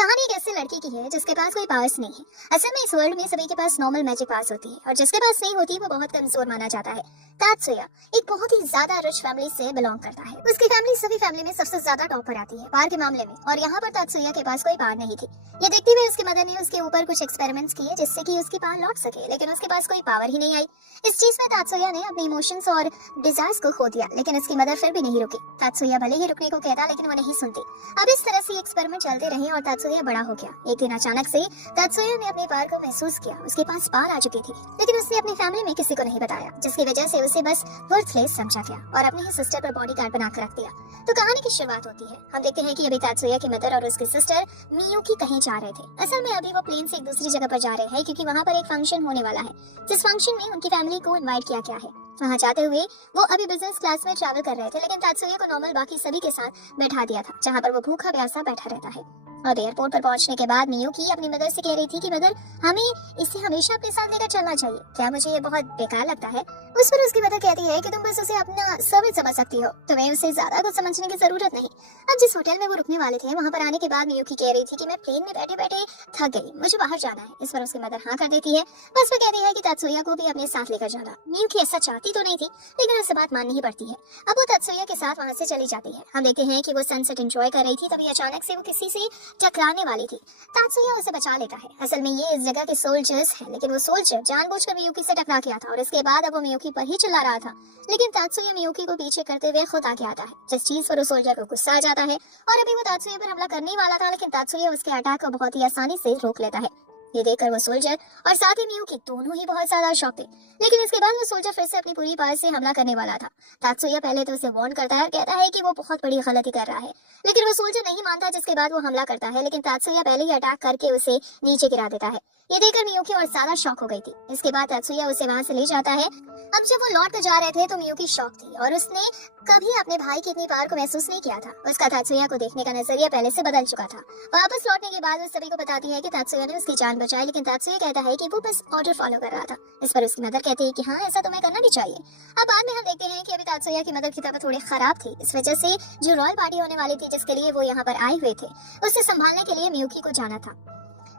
कहानी एक ऐसी लड़की की है जिसके पास कोई पावर्स नहीं है। असल में इस वर्ल्ड में सभी के पास नॉर्मल मैजिक पावर्स होती है और जिसके पास नहीं होती वो बहुत कमजोर माना जाता है। तात्सुया एक बहुत ही ज्यादा रिच फैमिली से बिलोंग करता है। उसकी फैमिली सभी फैमिली में सबसे ज्यादा टॉप पर आती है पावर के मामले में, और यहाँ पर तात्सुया के पास कोई पावर नहीं थी। ये देखते हुए उसकी मदर ने उसके ऊपर कुछ एक्सपेरिमेंट्स किए जिससे कि उसकी पावर लौट सके, लेकिन उसके पास कोई पावर ही नहीं आई। इस चीज में तात्सुया ने अपने इमोशंस और डिजायर्स को खो दिया, लेकिन उसकी मदर फिर भी नहीं रुकी। तात्सुया भले ही रुकने को कहता लेकिन वो नहीं सुनती। अब इस तरह से एक्सपेरिमेंट चलते रहे और तात्सुया बड़ा हो गया। एक दिन अचानक से तात्सुया ने अपने पावर को महसूस किया। उसके पास पावर आ चुकी थी, लेकिन उसने अपनी फैमिली में किसी को नहीं बताया, जिसकी वजह से उसे बस वर्थलेस समझा गया और अपने ही सिस्टर पर बॉडी गार्ड बनाकर रख दिया। तो कहानी की शुरुआत होती है। हम देखते हैं कि अभी तात्सुया की मदर और उसकी सिस्टर मियुकी कहीं जा रहे थे। असल में अभी वो प्लेन से एक दूसरी जगह पर जा रहे हैं क्योंकि वहाँ पर एक फंक्शन होने वाला है, जिस फंक्शन में उनकी फैमिली को इनवाइट किया गया है। वहाँ जाते हुए वो अभी बिजनेस क्लास में ट्रैवल कर रहे थे, लेकिन तात्सुया को नॉर्मल बाकी सभी के साथ बैठा दिया था, जहाँ पर वो भूखा प्यासा बैठा रहता है। और एयरपोर्ट पर पहुंचने के बाद मियुकी अपनी मदर से कह रही थी कि मदर, हमें इसे हमेशा अपने साथ लेकर चलना चाहिए, क्या मुझे ये बहुत बेकार लगता है। उस पर उसकी मदर कहती है कि तुम बस उसे अपना सर्वेंट समझ सकती हो, तुम्हें उसे ज्यादा कुछ समझने की जरूरत नहीं। अब जिस होटल में वो रुकने वाले थे वहाँ पर आने के बाद मियुकी कह रही थी कि मैं प्लेन में बैठे बैठे थक गई, मुझे बाहर जाना है। इस पर उसकी मदर हाँ कर देती है। बस वो कहती है कि तात्सुया को भी अपने साथ लेकर जाना। मियुकी ऐसा चाहती तो नहीं थी, लेकिन उससे बात माननी ही पड़ती है। अब वो तात्सुया के साथ वहाँ से चली जाती है। हम देखते हैं कि वो सनसेट एंजॉय कर रही थी, तभी अचानक से वो किसी से टकराने वाली थी। तात्सुया उसे बचा लेता है। असल में ये इस जगह के सोल्जर्स हैं, लेकिन वो सोल्जर जानबूझकर मियुकी से टकरा गया था और इसके बाद अब वो मियुकी पर ही चिल्ला रहा था। लेकिन तात्सुया मियुकी को पीछे करते हुए खुद आगे आता है, जिस चीज पर उस सोल्जर को गुस्सा आ जाता है और अभी वो तात्सुया पर हमला करने वाला था, लेकिन तात्सुया उसके अटैक को बहुत ही आसानी से रोक लेता है। ये देखकर वो सोल्जर और साथ ही मियुकी दोनों ही बहुत ज्यादा शॉक थे। लेकिन उसके बाद वो सोल्जर फिर से अपनी पूरी पावर से हमला करने वाला था। तात्सुया पहले तो उसे वार्न करता है और कहता है कि वो बहुत बड़ी गलती कर रहा है, लेकिन वो सोल्जर नहीं मानता, जिसके बाद वो हमला करता है, लेकिन तात्सुया पहले ही अटैक करके उसे नीचे गिरा देता है। ये देखकर मियुकी और ज्यादा शॉक हो गई थी। इसके बाद तात्सुया उसे वहां से ले जाता है। अब जब वो लौट कर जा रहे थे तो मियुकी शॉक थी और उसने कभी अपने भाई की इतनी पावर को महसूस नहीं किया था। उसका तात्सुया को देखने का नजरिया पहले से बदल चुका था। वापस लौटने के बाद वो सभी को बताती है कि तात्सुया ने उसकी जान बचाई, लेकिन तात्सुया कहता है कि वो बस ऑर्डर फॉलो कर रहा था। इस पर उसकी मदर कहती है कि हाँ, ऐसा तुम्हें करना भी चाहिए। अब बाद में हम देखते हैं कि अभी तात्सुया की मदर की तबीयत थोड़ी खराब थी। इस वजह से जो रॉयल पार्टी होने वाली थी, जिसके लिए वो यहाँ पर आए हुए थे, उसे संभालने के लिए मियुकी को जाना था।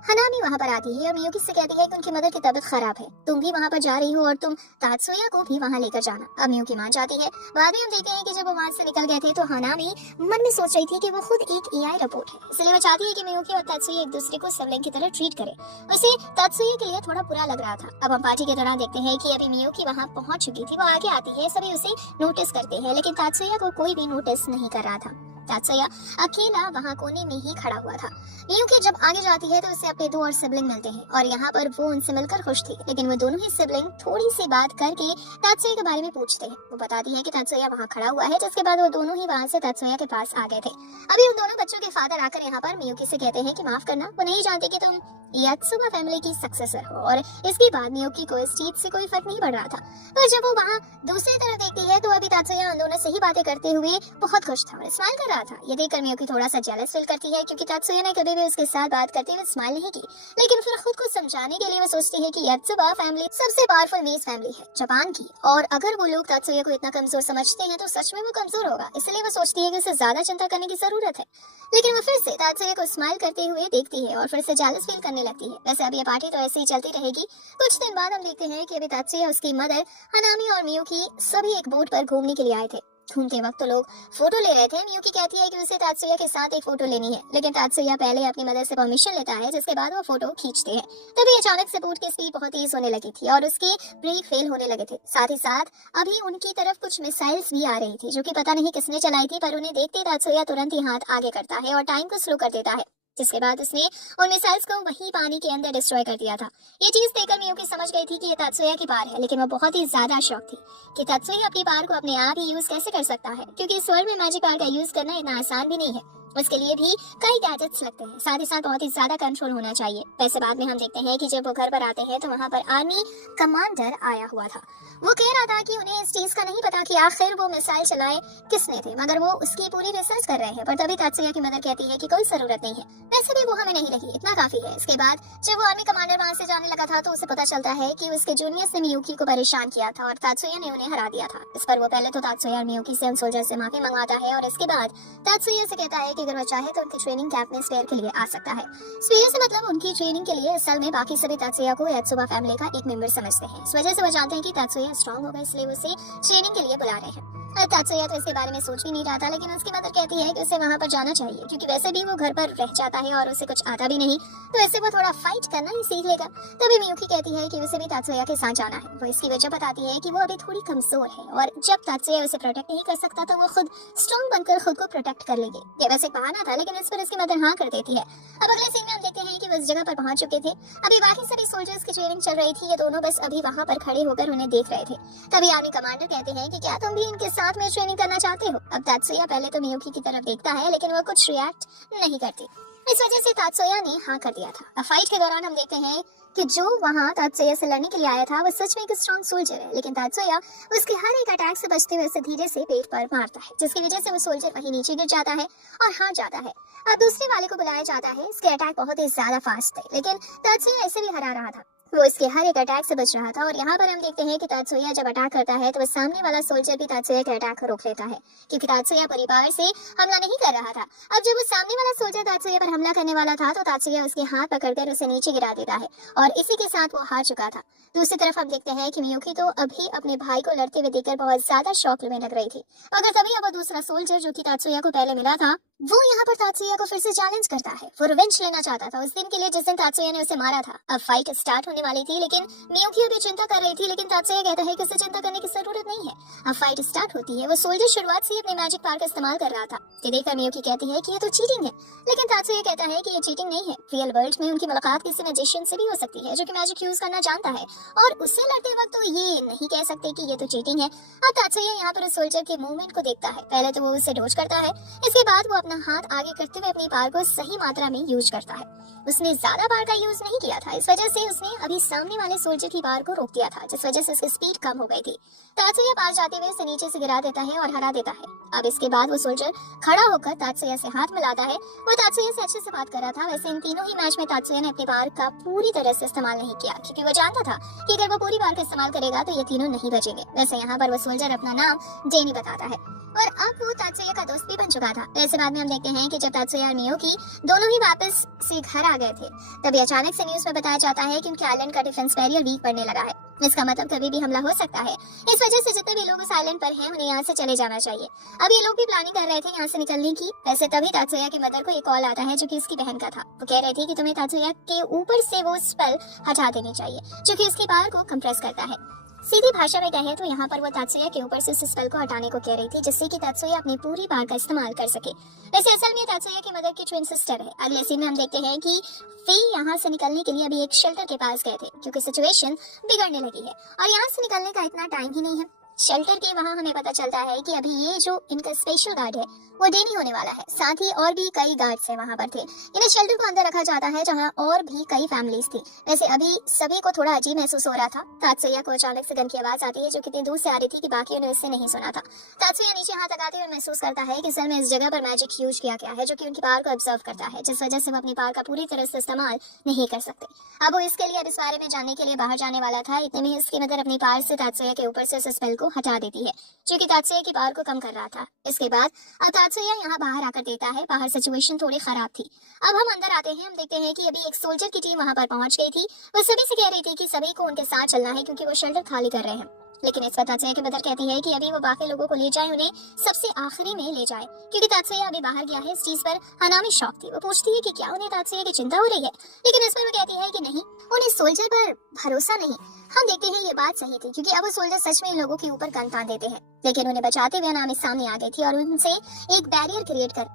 हनामी वहाँ पर आती है और मियुकी से कहती है कि उनकी मदर की तबीयत खराब है, तुम भी वहाँ पर जा रही हो और तुम तात्सुया को भी वहाँ लेकर जाना। अब मियुकी मान जाती है। बाद में हम देखते हैं कि जब वो वहाँ से निकल गए थे तो हनामी मन में सोच रही थी कि वो खुद एक एआई रोबोट है, इसलिए वो चाहती है कि मियुकी और तात्सुया एक दूसरे को सिबलिंग की तरह ट्रीट करे। उसे तात्सुया के लिए थोड़ा बुरा लग रहा था। अब हम पार्टी के दौरान देखते हैं कि अभी मियुकी वहाँ पहुंच चुकी थी। वो आगे आती है, सभी उसे नोटिस करते हैं, लेकिन तात्सुया को कोई भी नोटिस नहीं कर रहा था। तात्सुया अकेला वहाँ कोने में ही खड़ा हुआ था। मियुकी जब आगे जाती है तो उसे अपने दो और सिबलिंग मिलते हैं और यहाँ पर वो उनसे मिलकर खुश थी, लेकिन वो दोनों ही सिबलिंग थोड़ी सी बात करके तात्सुया के बारे में पूछते हैं। वो बताती है कि तात्सुया वहाँ खड़ा हुआ है, जिसके बाद वो दोनों ही वहाँ से तात्सुया के पास आ गए थे। अभी उन दोनों बच्चों के फादर आकर यहाँ पर मियुकी से कहते हैं कि माफ करना, वो नहीं जानते कि तुम यात्सुमा फैमिली की सक्सेसर हो। और इसके बाद मियुकी को इस चीज से कोई फर्क नहीं पड़ रहा था। पर जब वो वहाँ दूसरी तरफ देखती है तो अभी तात्सुया उन दोनों से ही बातें करते हुए बहुत खुश था और स्माइल कर रहा था। ये देखकर मियुकी थोड़ा सा जेलस फील करती है, क्योंकि तात्सुया ने कभी भी उसके साथ बात करते हुए स्माइल नहीं की। लेकिन फिर खुद को समझाने के लिए वो सोचती है कि यात्सुमा फैमिली सबसे पावरफुल मेज फैमिली है जापान की, और अगर वो लोग तात्सुया को इतना कमजोर समझते हैं तो सच में वो कमजोर होगा, इसलिए वो सोचती है कि उसे ज्यादा चिंता करने की जरूरत है। लेकिन वो फिर से तात्सुया को स्माइल करते हुए देखती है और फिर से जेलस फील करने लगती है। वैसे अब ये पार्टी तो ऐसे ही चलती रहेगी। कुछ दिन बाद हम देखते हैं कि अभी तात्सुया, उसकी मदर हनामी और मियुकी सभी एक बोट पर घूमने के लिए आए थे। घूमते वक्त तो लोग फोटो ले रहे थे। मियुकी कहती है कि उसे तात्सुया के साथ एक फोटो लेनी है, लेकिन तात्सुया पहले अपनी मदर से परमिशन लेता है, जिसके बाद वो फोटो खींचते हैं। तभी अचानक से बोट की स्पीड बहुत तेज होने लगी थी और उसके ब्रेक फेल होने लगे थे। साथ ही साथ अभी उनकी तरफ कुछ मिसाइल्स भी आ रही थी, जो कि पता नहीं किसने चलाई थी, पर उन्हें देखते तात्सुया तुरंत ही हाथ आगे करता है और टाइम को स्लो कर देता है, जिसके बाद उसने उन मिसाइल्स को वही पानी के अंदर डिस्ट्रॉय कर दिया था। ये चीज देखकर मियुकी समझ गई थी कि ये तात्सुया की पावर है, लेकिन वो बहुत ही ज्यादा शॉक थी कि तात्सुया अपनी पावर को अपने आप ही यूज कैसे कर सकता है, क्योंकि इस वर्ल्ड में मैजिक पावर का यूज करना इतना आसान भी नहीं है। उसके लिए भी कई गैजेट्स लगते हैं, साथ ही साथ बहुत ही ज्यादा कंट्रोल होना चाहिए। वैसे बाद में हम देखते हैं कि जब वो घर पर आते हैं तो वहाँ पर आर्मी कमांडर आया हुआ था। वो कह रहा था कि उन्हें इस चीज का नहीं पता कि आखिर वो मिसाइल चलाए किसने थे, मगर वो उसकी पूरी रिसर्च कर रहे हैं। पर तभी तात्सुया की मदर कहती है कि कोई जरूरत नहीं है, वैसे भी वो हमें नहीं लगी, इतना काफी है। इसके बाद जब वो आर्मी कमांडर वहाँ से जाने लगा था तो उसे पता चलता है कि उसके जूनियर्स ने मियुकी को परेशान किया था और तात्सुया ने उन्हें हरा दिया था। इस पर वो पहले तो तात्सुया और मियुकी से उन सोल्जर से माफी मंगवाता है और इसके बाद तात्सुया से कहता है जबकि अगर वो चाहे तो उनकी ट्रेनिंग कैंप में स्पेयर के लिए आ सकता है। स्पेयर से मतलब उनकी ट्रेनिंग के लिए असल में बाकी सभी तात्सुया को यात्सुबा फैमिली का एक मेंबर समझते हैं। इस वजह से वो जानते हैं कि तात्सुया स्ट्रांग होगा, इसलिए वो उसे ट्रेनिंग के लिए बुला रहे हैं। तात्सुया तो इसके बारे में सोच भी नहीं रहा था, लेकिन उसकी मदर कहती है कि उसे वहाँ पर जाना चाहिए क्योंकि वैसे भी वो घर पर रह जाता है और उसे कुछ आता भी नहीं, तो ऐसे वो थोड़ा फाइट करना ही सीख लेगा। तभी मियुकी कहती है कि उसे भी तात्सुया के साथ जाना है। वो इसकी वजह बताती है कि वो अभी थोड़ी कमजोर है और जब तात्सुया उसे प्रोटेक्ट नहीं कर सकता तो वो खुद स्ट्रांग बनकर खुद को प्रोटेक्ट कर लेगी। ये वैसे बहाना था, लेकिन इस पर उसकी मदर हाँ कर देती है। अब अगले सीन में हम देखते हैं कि वो उस जगह पर पहुंच चुके थे। अभी बाकी सभी सोल्जर्स की ट्रेनिंग चल रही थी, ये दोनों बस अभी वहाँ पर खड़े होकर उन्हें देख रहे थे। तभी आर्मी कमांडर कहते हैं कि क्या तुम भी इनके साथ में ट्रेनिंग करना चाहते हो। अब तात्सुया पहले तो मियुकी की तरफ देखता है, लेकिन वो कुछ रिएक्ट नहीं करती। इस वजह से तात्सुया ने हाँ कर दिया था। अब फाइट के दौरान हम देखते हैं कि जो वहाँ तात्सुया से लड़ने के लिए आया था वो सच में एक स्ट्रॉन्ग सोल्जर है, लेकिन तात्सुया उसके हर एक अटैक से बचते हुए उसे धीरे से पेट पर मारता है, जिसकी वजह से वो सोल्जर वहीं नीचे गिर जाता है और हार जाता है। अब दूसरे वाले को बुलाया जाता है। इसके अटैक बहुत ही ज्यादा फास्ट थे, लेकिन तात्सुया ऐसे भी हरा रहा था। वो इसके हर एक अटैक से बच रहा था और यहाँ पर हम देखते हैं कि तात्सुया जब अटैक करता है तो वो सामने वाला सोल्जर भी तात्सुया के अटैक को रोक लेता है, क्योंकि तात्सुया परिवार से हमला नहीं कर रहा था। अब जब वो सामने वाला सोल्जर तात्सुया पर हमला करने वाला था तो तात्सुया उसके हाथ पकड़कर उसे नीचे गिरा देता है और इसी के साथ वो हार चुका था। दूसरी तरफ हम देखते हैं कि मियुकी तो अभी अपने भाई को लड़ते हुए देखकर बहुत ज्यादा शौक में लग रही थी, मगर तभी अब वो दूसरा सोल्जर जो कि तात्सुया को पहले मिला था वो यहाँ पर तात्सुया को फिर से चैलेंज करता है। वो रिवेंज लेना चाहता था उस दिन के लिए जिस दिन तात्सुया ने उसे मारा था। अब फाइट स्टार्ट होने वाली थी, लेकिन मियुकी अभी चिंता कर रही थी, लेकिन तात्सुया कहता है कि उसे चिंता करने की जरूरत नहीं है। अब फाइट स्टार्ट होती है। वो सोल्जर शुरुआत से ही अपने मैजिक पावर का इस्तेमाल कर रहा था। ये देखकर मियुकी कहती है कि ये तो चीटिंग है, लेकिन तात्सुया कहता है कि ये चीटिंग नहीं है। रियल वर्ल्ड में उनकी मुलाकात किसी मैजिशियन से भी हो सकती है जो कि मैजिक यूज करना जानता है, और उससे लड़ते वक्त तो ये नहीं कह सकते कि ये तो चीटिंग है। अब तात्सुया यहाँ पर उस सोल्जर के मूवमेंट को देखता है। पहले तो वो उसे डोज करता है, इसके बाद वो अपना हाथ आगे करते हुए अपनी पावर को सही मात्रा में यूज करता है। उसने ज्यादा पावर का यूज नहीं किया था, इस वजह से उसने अभी सामने वाले सोल्जर की पावर को रोक दिया था, जिस वजह से उसकी स्पीड कम हो गई थी। तात्सुया पास जाते हुए उसे नीचे से गिरा देता है और हरा देता है। अब इसके बाद वो सोल्जर खड़ा होकर तात्सुया से हाथ मिलाता है। वो तात्सुया से अच्छे से बात कर रहा था। वैसे इन तीनों ही मैच में तात्सुया ने अपनी पावर का पूरी तरह से इस्तेमाल नहीं किया, क्योंकि वो जानता था कि अगर वो पूरी पावर का इस्तेमाल करेगा तो ये तीनों नहीं बचेंगे। वैसे यहाँ पर वो सोल्जर अपना नाम जेनी बताता है और अब वो तात्सुया का दोस्त भी बन चुका था। ऐसे बाद में हम देखते हैं कि जब तात्सुया और मियुकी दोनों ही वापस से घर आ गए थे, तभी अचानक से न्यूज में बताया जाता है कि उनके आइलैंड का डिफेंस बैरियर वीक पड़ने लगा है। इसका मतलब कभी भी हमला हो सकता है। इस वजह से जितने भी लोग उस आइलैंड पर हैं उन्हें यहाँ से चले जाना चाहिए। अब ये लोग भी प्लानिंग कर रहे थे यहाँ से निकलने की। वैसे तभी तात्सुया की मदर को एक कॉल आता है जो कि उसकी बहन का था। वो कह रही थी कि तुम्हें तात्सुया के ऊपर से वो स्पेल हटा देनी चाहिए जो कि उसकी पावर को कंप्रेस करता है। सीधी भाषा में कहे तो यहाँ पर वो तात्सुया के ऊपर से स्पेल को हटाने को कह रही थी, जिससे कि तात्सुया अपनी पूरी पावर का इस्तेमाल कर सके। वैसे असल में तात्सुया की मदर की ट्विन सिस्टर है। अगले सीन में हम देखते हैं कि फे यहाँ से निकलने के लिए अभी एक शेल्टर के पास गए थे, क्योंकि सिचुएशन बिगड़ने लगी है और यहाँ से निकलने का इतना टाइम ही नहीं है। शेल्टर के वहाँ हमें पता चलता है कि अभी ये जो इनका स्पेशल गार्ड है वो डेनी होने वाला है। साथ ही और भी कई गार्ड्स हैं वहाँ पर थे। इन्हें शेल्टर को अंदर रखा जाता है जहाँ और भी कई फैमिलीज थी। वैसे अभी सभी को थोड़ा अजीब महसूस हो रहा था। तात्सुया को अचानक से गन की आवाज आती है जो कितनी दूर से आ रही थी कि बाकियों ने उससे नहीं सुना था। तात्सुया नीचे हाथ लगाते हुए महसूस करता है कि असल में इस जगह पर मैजिक यूज किया गया है जो कि उनकी पावर को ऑब्जर्व करता है, जिस वजह से वो अपनी पावर का पूरी तरह से इस्तेमाल नहीं कर सकते। अब वो इसके लिए अब इस बारे में जानने के लिए बाहर जाने वाला था। इतने में इसकी मदर अपनी पावर से तात्सुया के ऊपर से उस स्पेल को हटा देती है जो कि तात्सुया की पावर को कम कर रहा था। इसके बाद अब तात्सुया यहाँ बाहर आकर देता है। बाहर सिचुएशन थोड़ी खराब थी। अब हम अंदर आते हैं। हम देखते हैं कि अभी एक सोल्जर की टीम वहाँ पर पहुंच गई थी। वो सभी से कह रही थी कि सभी को उनके साथ चलना है क्योंकि वो शेल्टर खाली कर रहे हैं। लेकिन इस पर तात्सुया की मदर कहती है कि अभी वो बाकी लोगों को ले जाए, उन्हें सबसे आखिरी में ले जाए, क्योंकि तात्सुया अभी बाहर गया है। इस चीज पर हनामी शौक थी। वो पूछती है कि क्या उन्हें तात्सुया की चिंता हो रही है, लेकिन इस पर वो कहती है कि नहीं, उन्हें सोल्जर पर भरोसा नहीं। हम देखते हैं ये बात सही थी, क्योंकि अब वो सोल्जर सच में इन लोगों के ऊपर गन तान देते हैं, लेकिन उन्हें बचाते हुए हनामी सामने आ गई थी और उनसे एक बैरियर क्रिएट कर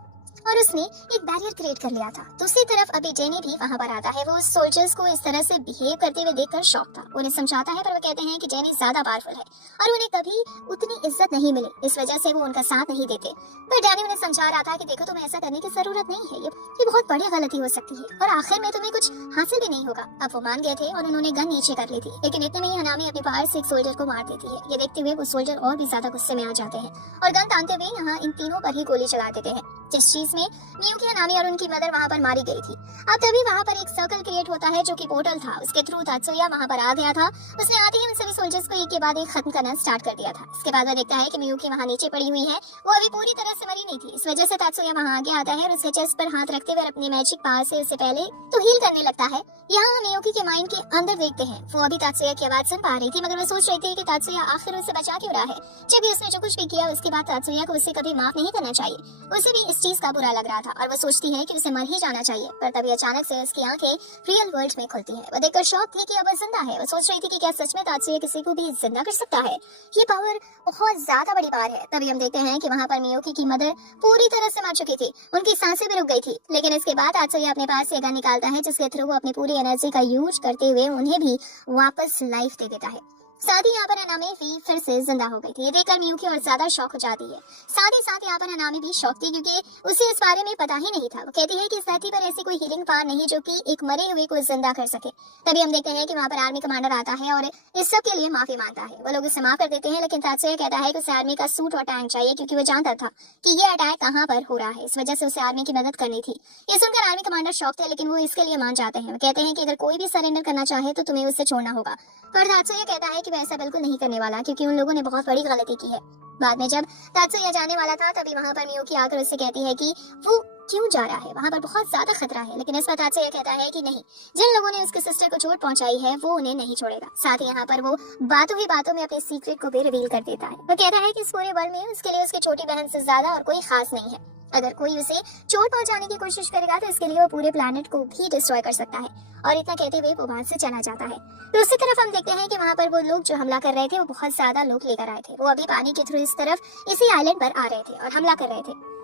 लिया था। दूसरी तरफ अभी जेनी भी वहाँ पर आता है। वो सोल्जर्स को इस तरह से बिहेव करते हुए देखकर शॉक था। उन्हें समझाता है, पर वो कहते हैं कि जेनी ज्यादा पावरफुल है और उन्हें कभी उतनी इज्जत नहीं मिली, इस वजह से वो उनका साथ नहीं देते। पर डैनी उन्हें समझा रहा था कि देखो, तुम्हें ऐसा करने की जरूरत नहीं है, ये बहुत बड़ी गलती हो सकती है और आखिर में तुम्हें कुछ हासिल भी नहीं होगा। अब वो मान गए थे और उन्होंने गन नीचे कर ली थी, लेकिन इतने में ही हनामी अपनी पावर से एक सोल्जर को मार देती है। ये देखते हुए वो सोल्जर और भी ज्यादा गुस्से में आ जाते हैं और गन तानते हुए यहाँ इन तीनों पर ही गोली चला देते हैं। जिस चीज में मियुकी हनामी और उनकी मदर वहां पर मारी गई थी। अब तभी वहां पर एक सर्कल क्रिएट होता है जो कि पोर्टल था, उसके थ्रू तात्सुया वहां पर आ गया था। उसने आते ही उन सभी सोल्जर्स को एक के बाद एक खत्म करना स्टार्ट कर दिया था। इसके बाद वह देखता है कि मियुकी वहां नीचे पड़ी हुई है, वो अभी पूरी तरह से मरी नहीं थी। इस वजह से तात्सुया वहां आगे आता है और उसके चेस्ट पर हाथ रखते हुए अपनी मैजिक पावर से उससे पहले तो हील करने लगता है। यहाँ हम मियुकी के माइंड के अंदर देखते हैं, वो अभी तात्सुया की आवाज सुन पा रही थी, मगर वो सोच रही थी कि तात्सुया आखिर उसे बचा क्यों रहा है, जबकि उसने जो कुछ भी किया उसके बाद तात्सुया को उसे कभी माफ नहीं करना चाहिए। उसे भी इस चीज का बुरा लग रहा था और वो सोचती है कि उसे मर ही जाना चाहिए। पर तभी अचानक से उसकी आंखें रियल वर्ल्ड में खुलती है। वो देखकर शॉक थी कि अब वह जिंदा है। वो सोच रही थी कि क्या सच में तात्सुया किसी को भी जिंदा कर सकता है। ये पावर बहुत ज्यादा बड़ी पावर है। तभी हम देखते हैं कि वहाँ पर मियुकी की मदर पूरी तरह से मर चुकी थी, उनकी सांसें भी रुक गई थी। लेकिन इसके बाद तात्सुया अपने पास से गन निकालता है, जिसके थ्रू वो अपनी पूरी एनर्जी का यूज करते हुए उन्हें भी वापस लाइफ दे देता है। साथ ही यहाँ पर हनामी भी फिर से जिंदा हो गई थी। ये देखकर मियुकी और ज्यादा शॉक हो जाती है। साथ ही साथ यहाँ पर हनामी भी शॉक थी, क्योंकि उसे इस बारे में पता ही नहीं था। वो कहती है कि इस धरती पर ऐसी कोई हीलिंग पावर नहीं जो कि एक मरे हुए को जिंदा कर सके। तभी हम देखते हैं कि वहाँ पर आर्मी कमांडर आता है और इस सब के लिए माफी मांगता है। वो लोग उसे माफ कर देते हैं, लेकिन तात्सुया कहता है कि उसे आर्मी का सूट और टैंक चाहिए, क्योंकि वो जानता था कि ये अटैक कहाँ पर हो रहा है। इस वजह से उसे आर्मी की मदद करनी थी। ये सुनकर आर्मी कमांडर शॉक थे, लेकिन वो इसके लिए मान जाते हैं। वो कहते हैं कि अगर कोई भी सरेंडर करना चाहे तो तुम्हें उसे छोड़ना होगा। पर तात्सुया कहता है कि वह ऐसा बिल्कुल नहीं करने वाला, क्योंकि उन लोगों ने बहुत बड़ी गलती की है। बाद में जब तात्सुया जाने वाला था, तभी वहां पर मियुकी आकर उससे कहती है कि वो क्यों जा रहा है, वहां पर बहुत ज्यादा खतरा है। लेकिन इस पर तात्सुया कहता है कि नहीं, जिन लोगों ने उसके सिस्टर को चोट पहुंचाई है वो उन्हें नहीं छोड़ेगा। साथ ही यहाँ पर वो बातों ही बातों में अपने सीक्रेट को भी रिवील कर देता है। वो कहता है कि इस पूरे वर्ल्ड में उसके लिए उसकी छोटी बहन से ज्यादा और कोई खास नहीं है। अगर कोई उसे चोट पहुंचाने की कोशिश करेगा तो इसके लिए वो पूरे प्लैनेट को भी डिस्ट्रॉय कर सकता है। और इतना कहते हुए वो वहां से चला जाता है। दूसरी तरफ हम देखते हैं कि वहां पर वो लोग जो हमला कर रहे थे वो बहुत ज्यादा लोग लेकर आए थे। वो अभी पानी के थ्रू इस तरफ इसी आइलैंड पर आ रहे थे और हमला कर रहे थे।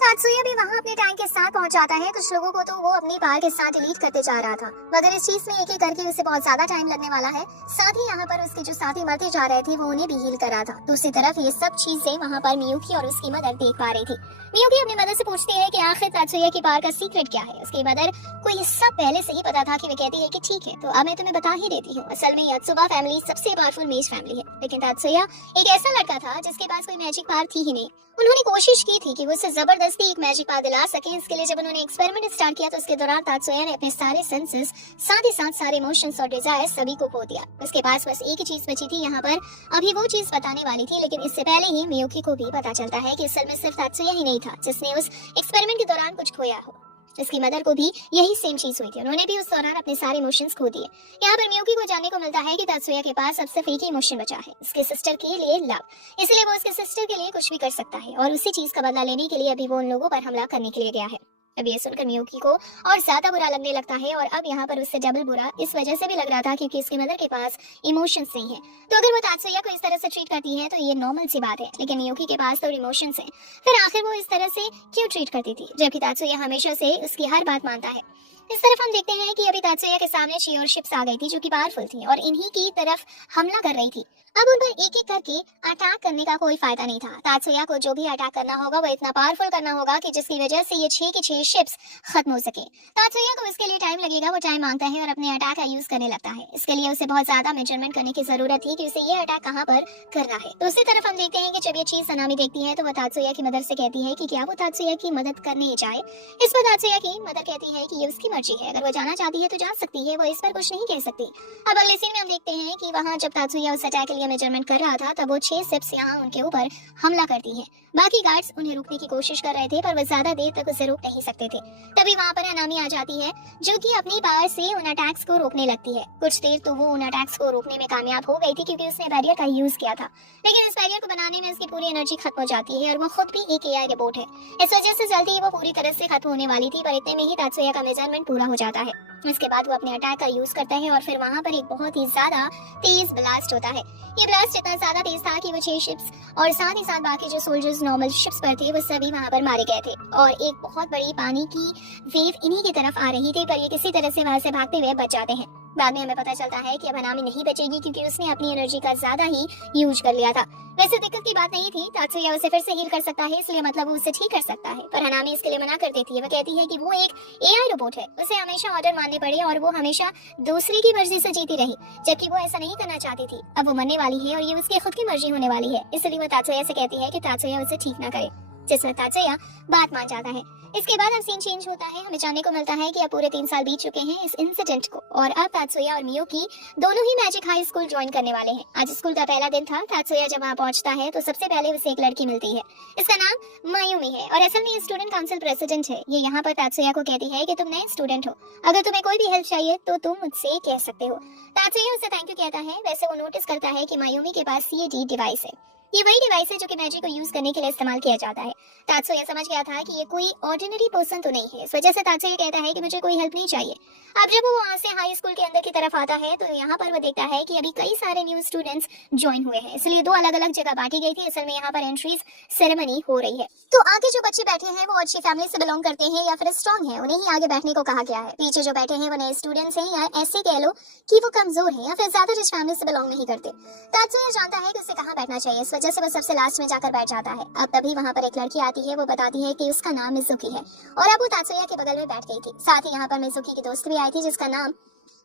तात्सुया भी वहाँ अपने टैंक के साथ पहुंच जाता है। कुछ लोगों को तो वो अपनी पावर के साथ डिलीट करते जा रहा था, मगर इस चीज में एक एक करके उसे बहुत ज्यादा टाइम लगने वाला है। साथ ही यहाँ पर उसके जो साथी मरते जा रहे थे वो उन्हें भी हील कर रहा था। दूसरी तरफ ये सब चीजें वहाँ पर मियुकी और उसकी मदर देख पा रही थी। मियुकी अपनी मदर से पूछती है कि आखिर तात्सुया की पावर का सीक्रेट क्या है। उसकी मदर को ये सब पहले से ही पता था। कि वे कहती है कि ठीक है, तो अब मैं तुम्हें बता ही देती हूँ। असल में यात्सुबा फैमिली सबसे पावरफुल मेज फैमिली है, लेकिन तात्सुया एक ऐसा लड़का था जिसके पास कोई मैजिक पावर थी ही नहीं। उन्होंने कोशिश की थी कि वो उससे जबरदस्ती एक मैजिक पावर दिला सके। इसके लिए जब उन्होंने एक्सपेरिमेंट स्टार्ट किया तो उसके दौरान तात्सुया ने अपने सारे सेंसेस, साथ ही साथ सारे इमोशंस और डिजायर सभी को खो दिया। उसके पास बस एक ही चीज बची थी यहाँ पर। अभी वो चीज बताने वाली थी, लेकिन इससे पहले ही मियुकी को भी पता चलता है कि असल में सिर्फ तात्सुया ही नहीं था जिसने उस एक्सपेरिमेंट के दौरान कुछ खोया हो। इसकी मदर को भी यही सेम चीज हुई थी। उन्होंने भी उस दौरान अपने सारे इमोशंस खो दिए। यहाँ पर मियुकी को जानने को मिलता है कि तात्सुया के पास अब सिर्फ एक ही इमोशन बचा है, उसके सिस्टर के लिए लव। इसलिए वो उसके सिस्टर के लिए कुछ भी कर सकता है और उसी चीज का बदला लेने के लिए अभी वो उन लोगों पर हमला करने के लिए गया है। अब ये सुनकर मियुकी को और ज्यादा बुरा लगने लगता है, और अब यहाँ पर उससे डबल बुरा इस वजह से भी लग रहा था क्योंकि इसकी मदर के पास इमोशंस नहीं है। तो अगर वो तात्सुया को इस तरह से ट्रीट करती है तो ये नॉर्मल सी बात है, लेकिन मियुकी के पास तो इमोशंस है। फिर आखिर वो इस तरह से क्यों ट्रीट करती थी, जबकि तात्सुया हमेशा से उसकी हर बात मानता है। इस तरफ हम देखते हैं कि अभी तात्सुया के सामने शियोर शिप्स आ गई थी जो कि पावरफुल थी और इन्हीं की तरफ हमला कर रही थी। अब उन पर एक एक करके अटैक करने का कोई फायदा नहीं था। तात्सुया को जो भी अटैक करना होगा वो इतना पावरफुल करना होगा कि जिसकी वजह से ये 6 की 6 शिप्स खत्म हो सके। तात्सुया को इसके लिए टाइम लगेगा, वो टाइम मांगता है और अपने अटैक का यूज करने लगता है। इसके लिए उसे बहुत ज्यादा मेजरमेंट करने की जरूरत थी कि उसे ये अटैक कहाँ पर करना है। दूसरी तरफ हम देखते हैं कि जब ये चीज सनामी देखती है तो वो तात्सुया की मदर से कहती है कि क्या वो तात्सुया की मदद करने जाए। इस पर तात्सुया की मदर कहती है कि ये उसकी मर्जी है, अगर वो जाना चाहती है तो जा सकती है, वो इस पर कुछ नहीं कह सकती। अब अगले सीन में हम देखते हैं कि वहाँ जब तात्सुया उस अटैक के लिए मेजरमेंट कर रहा था तब वो 6 शिप्स यहाँ उनके ऊपर हमला करती हैं। बाकी गार्ड्स उन्हें रोकने की कोशिश कर रहे थे पर वो ज्यादा देर तक उसे रोक नहीं सकते थे। तभी वहाँ पर हनामी आ जाती है जो कि अपनी पावर से उन अटैक्स को रोकने लगती है। कुछ देर तो वो उन अटैक्स को रोकने में कामयाब हो गई थी क्योंकि उसने बैरियर का यूज किया था, लेकिन इस बैरियर को बनाने में उसकी पूरी एनर्जी खत्म हो जाती है और वो खुद भी एक AI रोबोट है। इस वजह से जल्दी ही वो पूरी तरह से खत्म होने वाली थी, पर इतने में ही तात्सुया का मेजरमेंट पूरा हो जाता है। इसके बाद वो अपने अटैक का यूज करता है और फिर वहाँ पर एक बहुत ही ज्यादा तेज ब्लास्ट होता है। ये ब्लास्ट इतना ज्यादा तेज था कि वो 6 शिप्स और साथ ही साथ बाकी जो सोल्जर्स नॉर्मल शिप्स पर थे वो सभी वहाँ पर मारे गए थे और एक बहुत बड़ी पानी की वेव इन्हीं की तरफ आ रही थी, पर ये किसी तरह से वहाँ से भागते हुए बच जाते हैं। बाद में हमें पता चलता है कि अब हनामी नहीं बचेगी क्योंकि उसने अपनी एनर्जी का ज्यादा ही यूज कर लिया था। वैसे दिक्कत की बात नहीं थी, तात्सुया उसे फिर से हील कर सकता है, इसलिए मतलब वो उसे ठीक कर सकता है, पर हनामी इसके लिए मना कर देती है। वो कहती है कि वो एक AI रोबोट है, उसे हमेशा ऑर्डर मानने पड़े और वो हमेशा दूसरे की मर्जी से जीती रही, जबकि वो ऐसा नहीं करना चाहती थी। अब वो मरने वाली है और ये उसकी खुद की मर्जी होने वाली है, इसलिए वो तात्सुया से कहती है कि तात्सुया उसे ठीक ना करे। जिसमें तात्सुया बात मान जाता है। इसके बाद अब सीन चेंज होता है। हमें जानने को मिलता है कि अब पूरे 3 साल बीत चुके हैं इस इंसिडेंट को और अब तात्सुया और मियुकी दोनों ही मैजिक हाई स्कूल ज्वाइन करने वाले हैं। आज स्कूल का पहला दिन था। तात्सुया जब वहाँ पहुंचता है तो सबसे पहले उसे एक लड़की मिलती है। इसका नाम मायूमी है और असल में ये स्टूडेंट काउंसिल प्रेसिडेंट है। ये यहाँ पर तात्सुया को कहती है कि तुम नए स्टूडेंट हो, अगर तुम्हें कोई भी हेल्प चाहिए तो तुम मुझसे कह सकते हो। तात्सुया उसे थैंक यू कहता है। वैसे वो नोटिस करता है कि मायूमी के पास CAD डिवाइस है। ये वही डिवाइस है जो कि मैजिक को यूज करने के लिए इस्तेमाल किया जाता है। तात्सुया समझ गया था कि ये कोई ऑर्डिनरी पर्सन तो नहीं है। इस वजह से तात्सुया कहता है कि मुझे कोई हेल्प नहीं चाहिए। अब जब वो वहाँ से हाई स्कूल के अंदर की तरफ आता है तो यहाँ पर वो देखता है कि अभी कई सारे न्यू स्टूडेंट्स ज्वाइन हुए हैं, इसलिए 2 अलग अलग जगह बांटी गई थी। असल में यहाँ पर एंट्रीज सेरेमनी हो रही है। तो आगे जो बच्चे बैठे हैं वो अच्छी फैमिली से बिलोंग करते हैं या फिर स्ट्रॉन्ग है, उन्हें ही आगे बैठने को कहा गया है। पीछे जो बैठे हैं वो नए स्टूडेंट्स हैं या ऐसे कह लो कि वो कमजोर है या फिर ज्यादा रिच फैमिली से बिलोंग नहीं करते। तात्सुया जानता है कि उसे कहाँ बैठना चाहिए, इस वजह से वो सबसे लास्ट में जाकर बैठ जाता है। अब तभी वहाँ पर एक लड़की आती है। वो बताती है कि उसका नाम मिजुकी है और अब वो तात्सुया के बगल में बैठ गई थी। साथ ही यहाँ पर मिजुकी की दोस्त भी आई थी जिसका नाम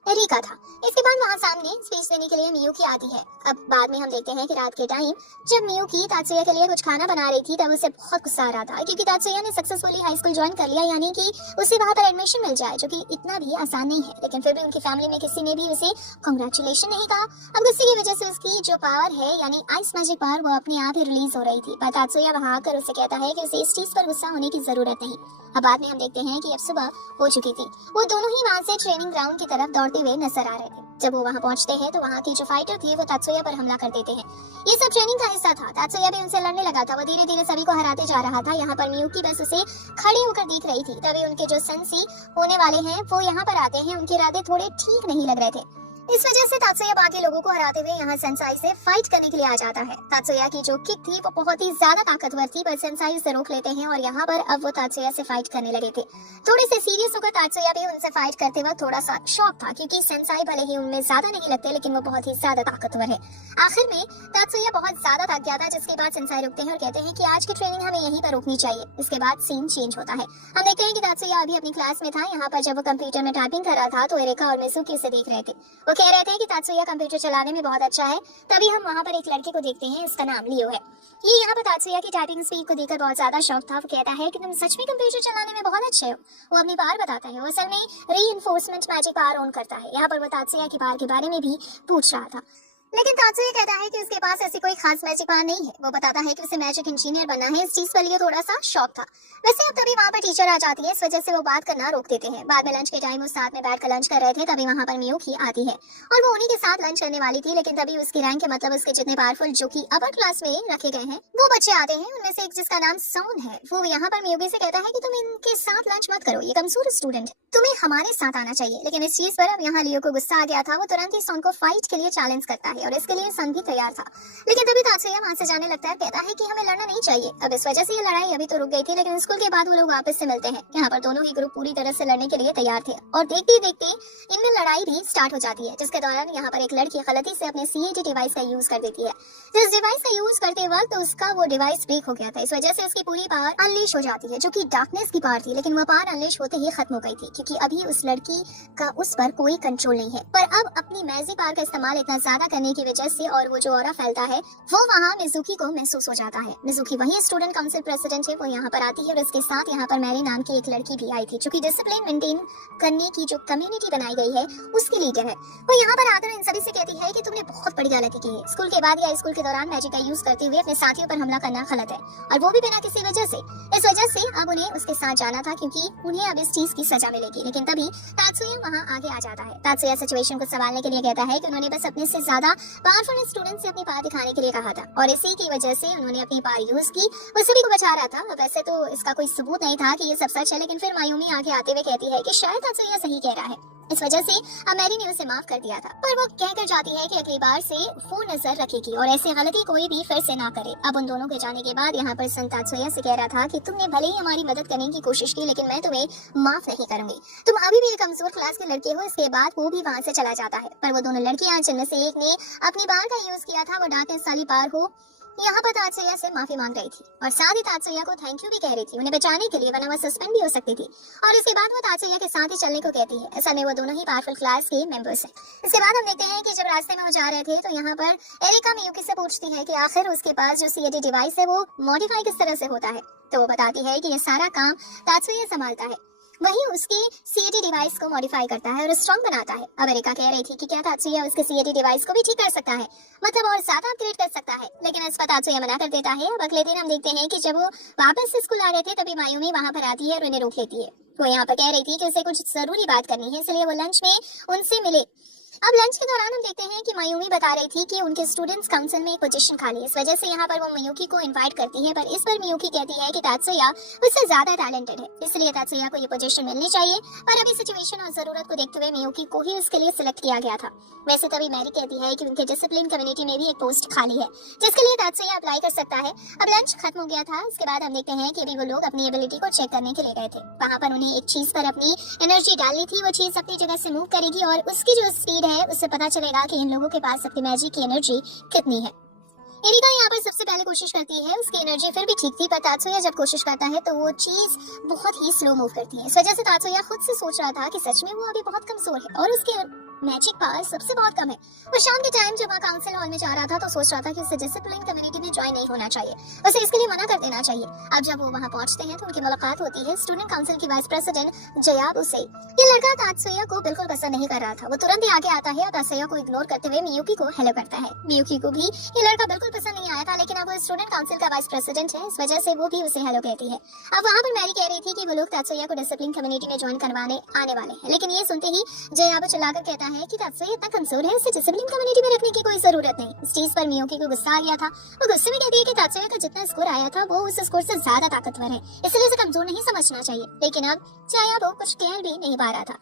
रिका था। इसके बाद वहाँ सामने स्पीच देने के लिए मियुकी आती है। अब बाद में हम देखते हैं कि रात के टाइम जब मियुकी तात्सुया के लिए कुछ खाना बना रही थी तब उसे बहुत गुस्सा आ रहा था क्योंकि तात्सुया ने सक्सेसफुली हाई स्कूल ज्वाइन कर लिया, यानी कि उसे वहाँ पर एडमिशन मिल जाए, जो कि इतना भी आसान नहीं है। लेकिन फिर भी उनकी फैमिली में किसी ने भी उसे कांग्रेचुलेशन नहीं कहा। अब गुस्से की वजह से उसकी जो पावर है यानी आइस मैजिक पावर वो अपने आप ही रिलीज हो रही थी। पर तात्सुया वहाँ आकर उसे कहता है कि उसे इस चीज पर गुस्सा होने की जरूरत नहीं। अब बाद में हम देखते हैं कि अब सुबह हो चुकी थी। वो दोनों ही वहाँ से ट्रेनिंग ग्राउंड की तरफ दौड़ते हुए नजर आ रहे थे। जब वो वहाँ पहुँचते हैं तो वहाँ के जो फाइटर थे वो तात्सुया पर हमला कर देते हैं। ये सब ट्रेनिंग का हिस्सा था। तात्सुया भी उनसे लड़ने लगा था। वो धीरे धीरे सभी को हराते जा रहा था। यहाँ पर मियुकी बस उसे खड़ी होकर देख रही थी। तभी उनके जो सन्सी होने वाले हैं वो यहाँ पर आते हैं। उनके इरादे थोड़े ठीक नहीं लग रहे थे। इस वजह से तात्सुया बाकी लोगों को हराते हुए यहाँ सेंसाई से फाइट करने के लिए आ जाता है। तात्सुया की जो किक थी वो बहुत ही ज्यादा ताकतवर थी, पर सेंसाई उसे रोक लेते हैं और यहाँ पर अब वो तात्सुया से फाइट करने लगे थे। थोड़े से सीरियस होकर तात्सुया भी उनसे फाइट करते वक्त थोड़ा सा शॉक था क्योंकि सेंसाई भले ही उनमें ज्यादा नहीं लगते लेकिन वो बहुत ही ज्यादा ताकतवर है। आखिर में तात्सुया बहुत ज्यादा थक गया था, जिसके बाद सेंसाई रुकते हैं और कहते हैं कि आज की ट्रेनिंग हमें यहीं पर रोकनी चाहिए। इसके बाद सीन चेंज होता है। हम देखते हैं कि तात्सुया अभी अपनी क्लास में था। यहाँ पर जब वो कंप्यूटर में टाइपिंग कर रहा था तो एरिका और मिजुकी उसे देख रहे थे। वो कह रहे थे कि तात्सुया कंप्यूटर चलाने में बहुत अच्छा है। तभी हम वहाँ पर एक लड़के को देखते हैं, इसका नाम लियो है। ये यहाँ पर तात्सुया की टाइपिंग स्पीड को देखकर बहुत ज्यादा शौक था। वो कहता है कि तुम सच में कंप्यूटर चलाने में बहुत अच्छे हो। वो अपनी पावर बताता है। वो असल में रीइंफोर्समेंट मैजिक पावर ऑन करता है। यहाँ पर वो तात्सुया की पावर के बारे में भी पूछ रहा था, लेकिन तात्सुया कहता है कि उसके पास ऐसी कोई खास मैजिक पावर नहीं है। वो बताता है कि उसे मैजिक इंजीनियर बनना है। इस चीज पर लिए थोड़ा सा शौक था। वैसे अब तभी वहाँ पर टीचर आ जाती है, इस वजह से वो बात करना रोक देते हैं। बाद में लंच के टाइम वो साथ में बैठकर लंच कर रहे थे। तभी वहाँ पर मियुकी आती है और वो उन्हीं के साथ लंच करने वाली थी, लेकिन तभी उसकी रैंक के मतलब उसके जितने पावरफुल जो कि अपर क्लास में रखे गए हैं वो बच्चे आते हैं। उनमें से एक जिसका नाम सोन है, वो यहाँ पर मियुकी से कहता है कि तुम इनके साथ लंच मत करो, ये कमजोर स्टूडेंट है, तुम्हें हमारे साथ आना चाहिए। लेकिन इस चीज पर अब यहाँ लियो को गुस्सा आ गया था। वो तुरंत ही सोन को फाइट के लिए चैलेंज करता है और इसके लिए सन भी तैयार था। लेकिन तभी तात्सुया वहाँ से जाने लगता है, कहता है कि हमें लड़ना नहीं चाहिए। अब इस वजह से ये लड़ाई अभी तो रुक गई थी, लेकिन स्कूल के बाद वो लोग वापस से मिलते हैं। यहाँ पर दोनों ही ग्रुप पूरी तरह से लड़ने के लिए तैयार थे और देखते ही देखते इनमें लड़ाई भी स्टार्ट हो जाती है, जिसके दौरान यहाँ पर एक लड़की गलती से अपने CAD डिवाइस का यूज कर देती है। जिस डिवाइस का यूज करते वक्त उसका वो डिवाइस ब्रेक हो गया था। इस वजह से उसकी पूरी पावर अनलेश हो जाती है, जो कि डार्कनेस की पावर थी, लेकिन वह पावर अनलेश होते ही खत्म हो गई थी क्योंकि अभी उस लड़की का उस पर कोई कंट्रोल नहीं है। पर अब अपनी मैजिक पावर का इस्तेमाल इतना ज्यादा करने की वजह से और वो जो ऑरा फैलता है वो वहाँ मिजुकी को महसूस हो जाता है। मिजुकी वही स्टूडेंट काउंसिल प्रेसिडेंट है। वो यहाँ पर आती है और उसके साथ यहाँ पर मैरी नाम की एक लड़की भी आई थी, जो कि डिसिप्लिन मेंटेन करने की जो कम्युनिटी बनाई गई है उसकी लीडर है। वो यहाँ पर आकर इन सभी से कहती है कि तुमने बहुत बड़ी गलती की है। स्कूल के बाद या स्कूल के दौरान मैजिक का यूज करते हुए अपने साथियों पर हमला करना गलत है, और वो भी बिना किसी वजह से। इस वजह से अब उन्हें उसके साथ जाना था क्योंकि उन्हें अब इस चीज की सजा मिलेगी। लेकिन तभी तात्सुया वहाँ आगे आ जाता है। तात्सुया सिचुएशन को संभालने के लिए कहता है कि उन्होंने बस अपने से ज्यादा पावरफुल स्टूडेंट से अपनी पावर दिखाने के लिए कहा था और इसी की वजह से उन्होंने अपनी पावर यूज की। वो सभी को बचा रहा था। वैसे तो इसका कोई सबूत नहीं था कि ये सब सच है, लेकिन फिर मायूमी आगे आते हुए कहती है कि शायद तात्सुया सही कह रहा है। इस वजह से अब मैरी ने उसे माफ कर दिया था, पर वो कहकर जाती है कि अगली बार से वो नजर रखेगी और ऐसी गलती कोई भी फिर से ना करे। अब उन दोनों के जाने के बाद यहाँ पर सन तात्सुया से कह रहा था कि तुमने भले ही हमारी मदद करने की कोशिश की, लेकिन मैं तुम्हें माफ नहीं करूंगी। तुम अभी भी एक कमजोर क्लास के लड़के हो। इसके बाद वो भी वहाँ से चला जाता है। पर वो दोनों लड़कियां जिनमें से एक ने अपनी पावर का यूज किया था वो डार्कनेस वाली पावर हो यहाँ पर तात्सुया से माफी मांग रही थी और साथ ही तात्सुया को थैंक यू भी कह रही थी उन्हें बचाने के लिए, वरना वो सस्पेंड भी हो सकती थी। और इसके बाद वो तात्सुया के साथ ही चलने को कहती है। असल में वो दोनों ही पावरफुल क्लास के मेंबर्स हैं। इसके बाद हम देखते हैं कि जब रास्ते में वो जा रहे थे तो यहाँ पर एरिका मियुकी से पूछती है कि आखिर उसके पास जो सीएडी डिवाइस है वो मॉडिफाई किस तरह से होता है। तो वो बताती है कि ये सारा काम तात्सुया संभालता है, वही उसके सीएडी डिवाइस को मॉडिफाई करता है और स्ट्रॉन्ग बनाता है। अब एरिका कह रही थी कि क्या तात्सुया उसके सीएडी डिवाइस को भी ठीक कर सकता है, मतलब और ज्यादा अपग्रेड कर सकता है, लेकिन इस पर तात्सुया मना कर देता है। अब अगले दिन हम देखते हैं कि जब वो वापस से स्कूल आ रहे थे तभी मायूमी वहां पर आती है और उन्हें रोक लेती है। वो यहाँ पर कह रही थी कि उसे कुछ जरूरी बात करनी है, इसलिए वो लंच में उनसे मिले। अब लंच के दौरान हम देखते हैं कि मायूमी बता रही थी कि उनके स्टूडेंट्स काउंसिल में एक पोजीशन खाली है, इस वजह से यहाँ पर वो मियुकी को इनवाइट करती है। पर इस पर मियुकी कहती है कि तात्सुया उससे ज्यादा टैलेंटेड है, इसलिए तात्सुया को ये पोजीशन मिलनी चाहिए। पर अभी सिचुएशन और जरूरत को देखते हुए मियुकी को ही उसके लिए सिलेक्ट किया गया था। वैसे तभी मैरी कहती है कि उनके डिसिप्लिन कम्युनिटी में भी एक पोस्ट खाली है जिसके लिए तात्सुया अप्लाई कर सकता है। अब लंच खत्म हो गया था। इसके बाद हम देखते हैं कि अभी वो लोग अपनी एबिलिटी को चेक करने के लिए गए थे। वहां पर उन्हें एक चीज पर अपनी एनर्जी डालनी थी, वो चीज अपनी जगह से मूव करेगी और उसकी जो स्पीड है उससे पता चलेगा कि इन लोगों के पास अपनी मैजिक की एनर्जी कितनी है। एरिका यहाँ पर सबसे पहले कोशिश करती है, उसकी एनर्जी फिर भी ठीक थी, पर तात्सुया जब कोशिश करता है तो वो चीज बहुत ही स्लो मूव करती है। इस वजह से तात्सुया खुद से सोच रहा था कि सच में वो अभी बहुत कमजोर है और उसके मैजिक पावर सबसे बहुत कम है। वो शाम के टाइम जब वहाँ काउंसिल हॉल में जा रहा था तो सोच रहा था कि उसे डिसिप्लिन कम्युनिटी में ज्वाइन नहीं होना चाहिए, उसे इसके लिए मना कर देना चाहिए। अब जब वो वहाँ पहुंचते हैं तो उनकी मुलाकात होती है स्टूडेंट काउंसिल की वाइस प्रेसिडेंट जयाबू से। ये लड़का तात्सुया को बिल्कुल पसंद नहीं कर रहा था। वो तुरंत ही आगे आता है और तात्सुया को इग्नोर करते हुए मियुकी को हेलो करता है। मियुकी को भी ये लड़का बिल्कुल पसंद नहीं आया था, लेकिन अब वो स्टूडेंट काउंसिल का वाइस प्रेसिडेंट है, इस वजह से वो भी उसे हेलो कहती है। अब वहाँ पर मैरी कह रही थी कि वो लोग तात्सुया को डिसिप्लिन कम्युनिटी में ज्वाइन करवाने आने वाले हैं, लेकिन ये सुनते ही जयाबू चिल्लाकर कहता है कि तात्सुया इतना कमजोर है, उसे डिसिप्लिन कम्युनिटी में रखने की कोई जरूरत नहीं। इस चीज पर मियुकी को गुस्सा आ गया था। वो गुस्से में कहती है कि तात्सुया का जितना स्कोर आया था वो उस स्कोर से ज्यादा ताकतवर है, इसलिए उसे कमजोर नहीं समझना चाहिए। लेकिन अब जयाबू कुछ कह भी नहीं पा रहा था।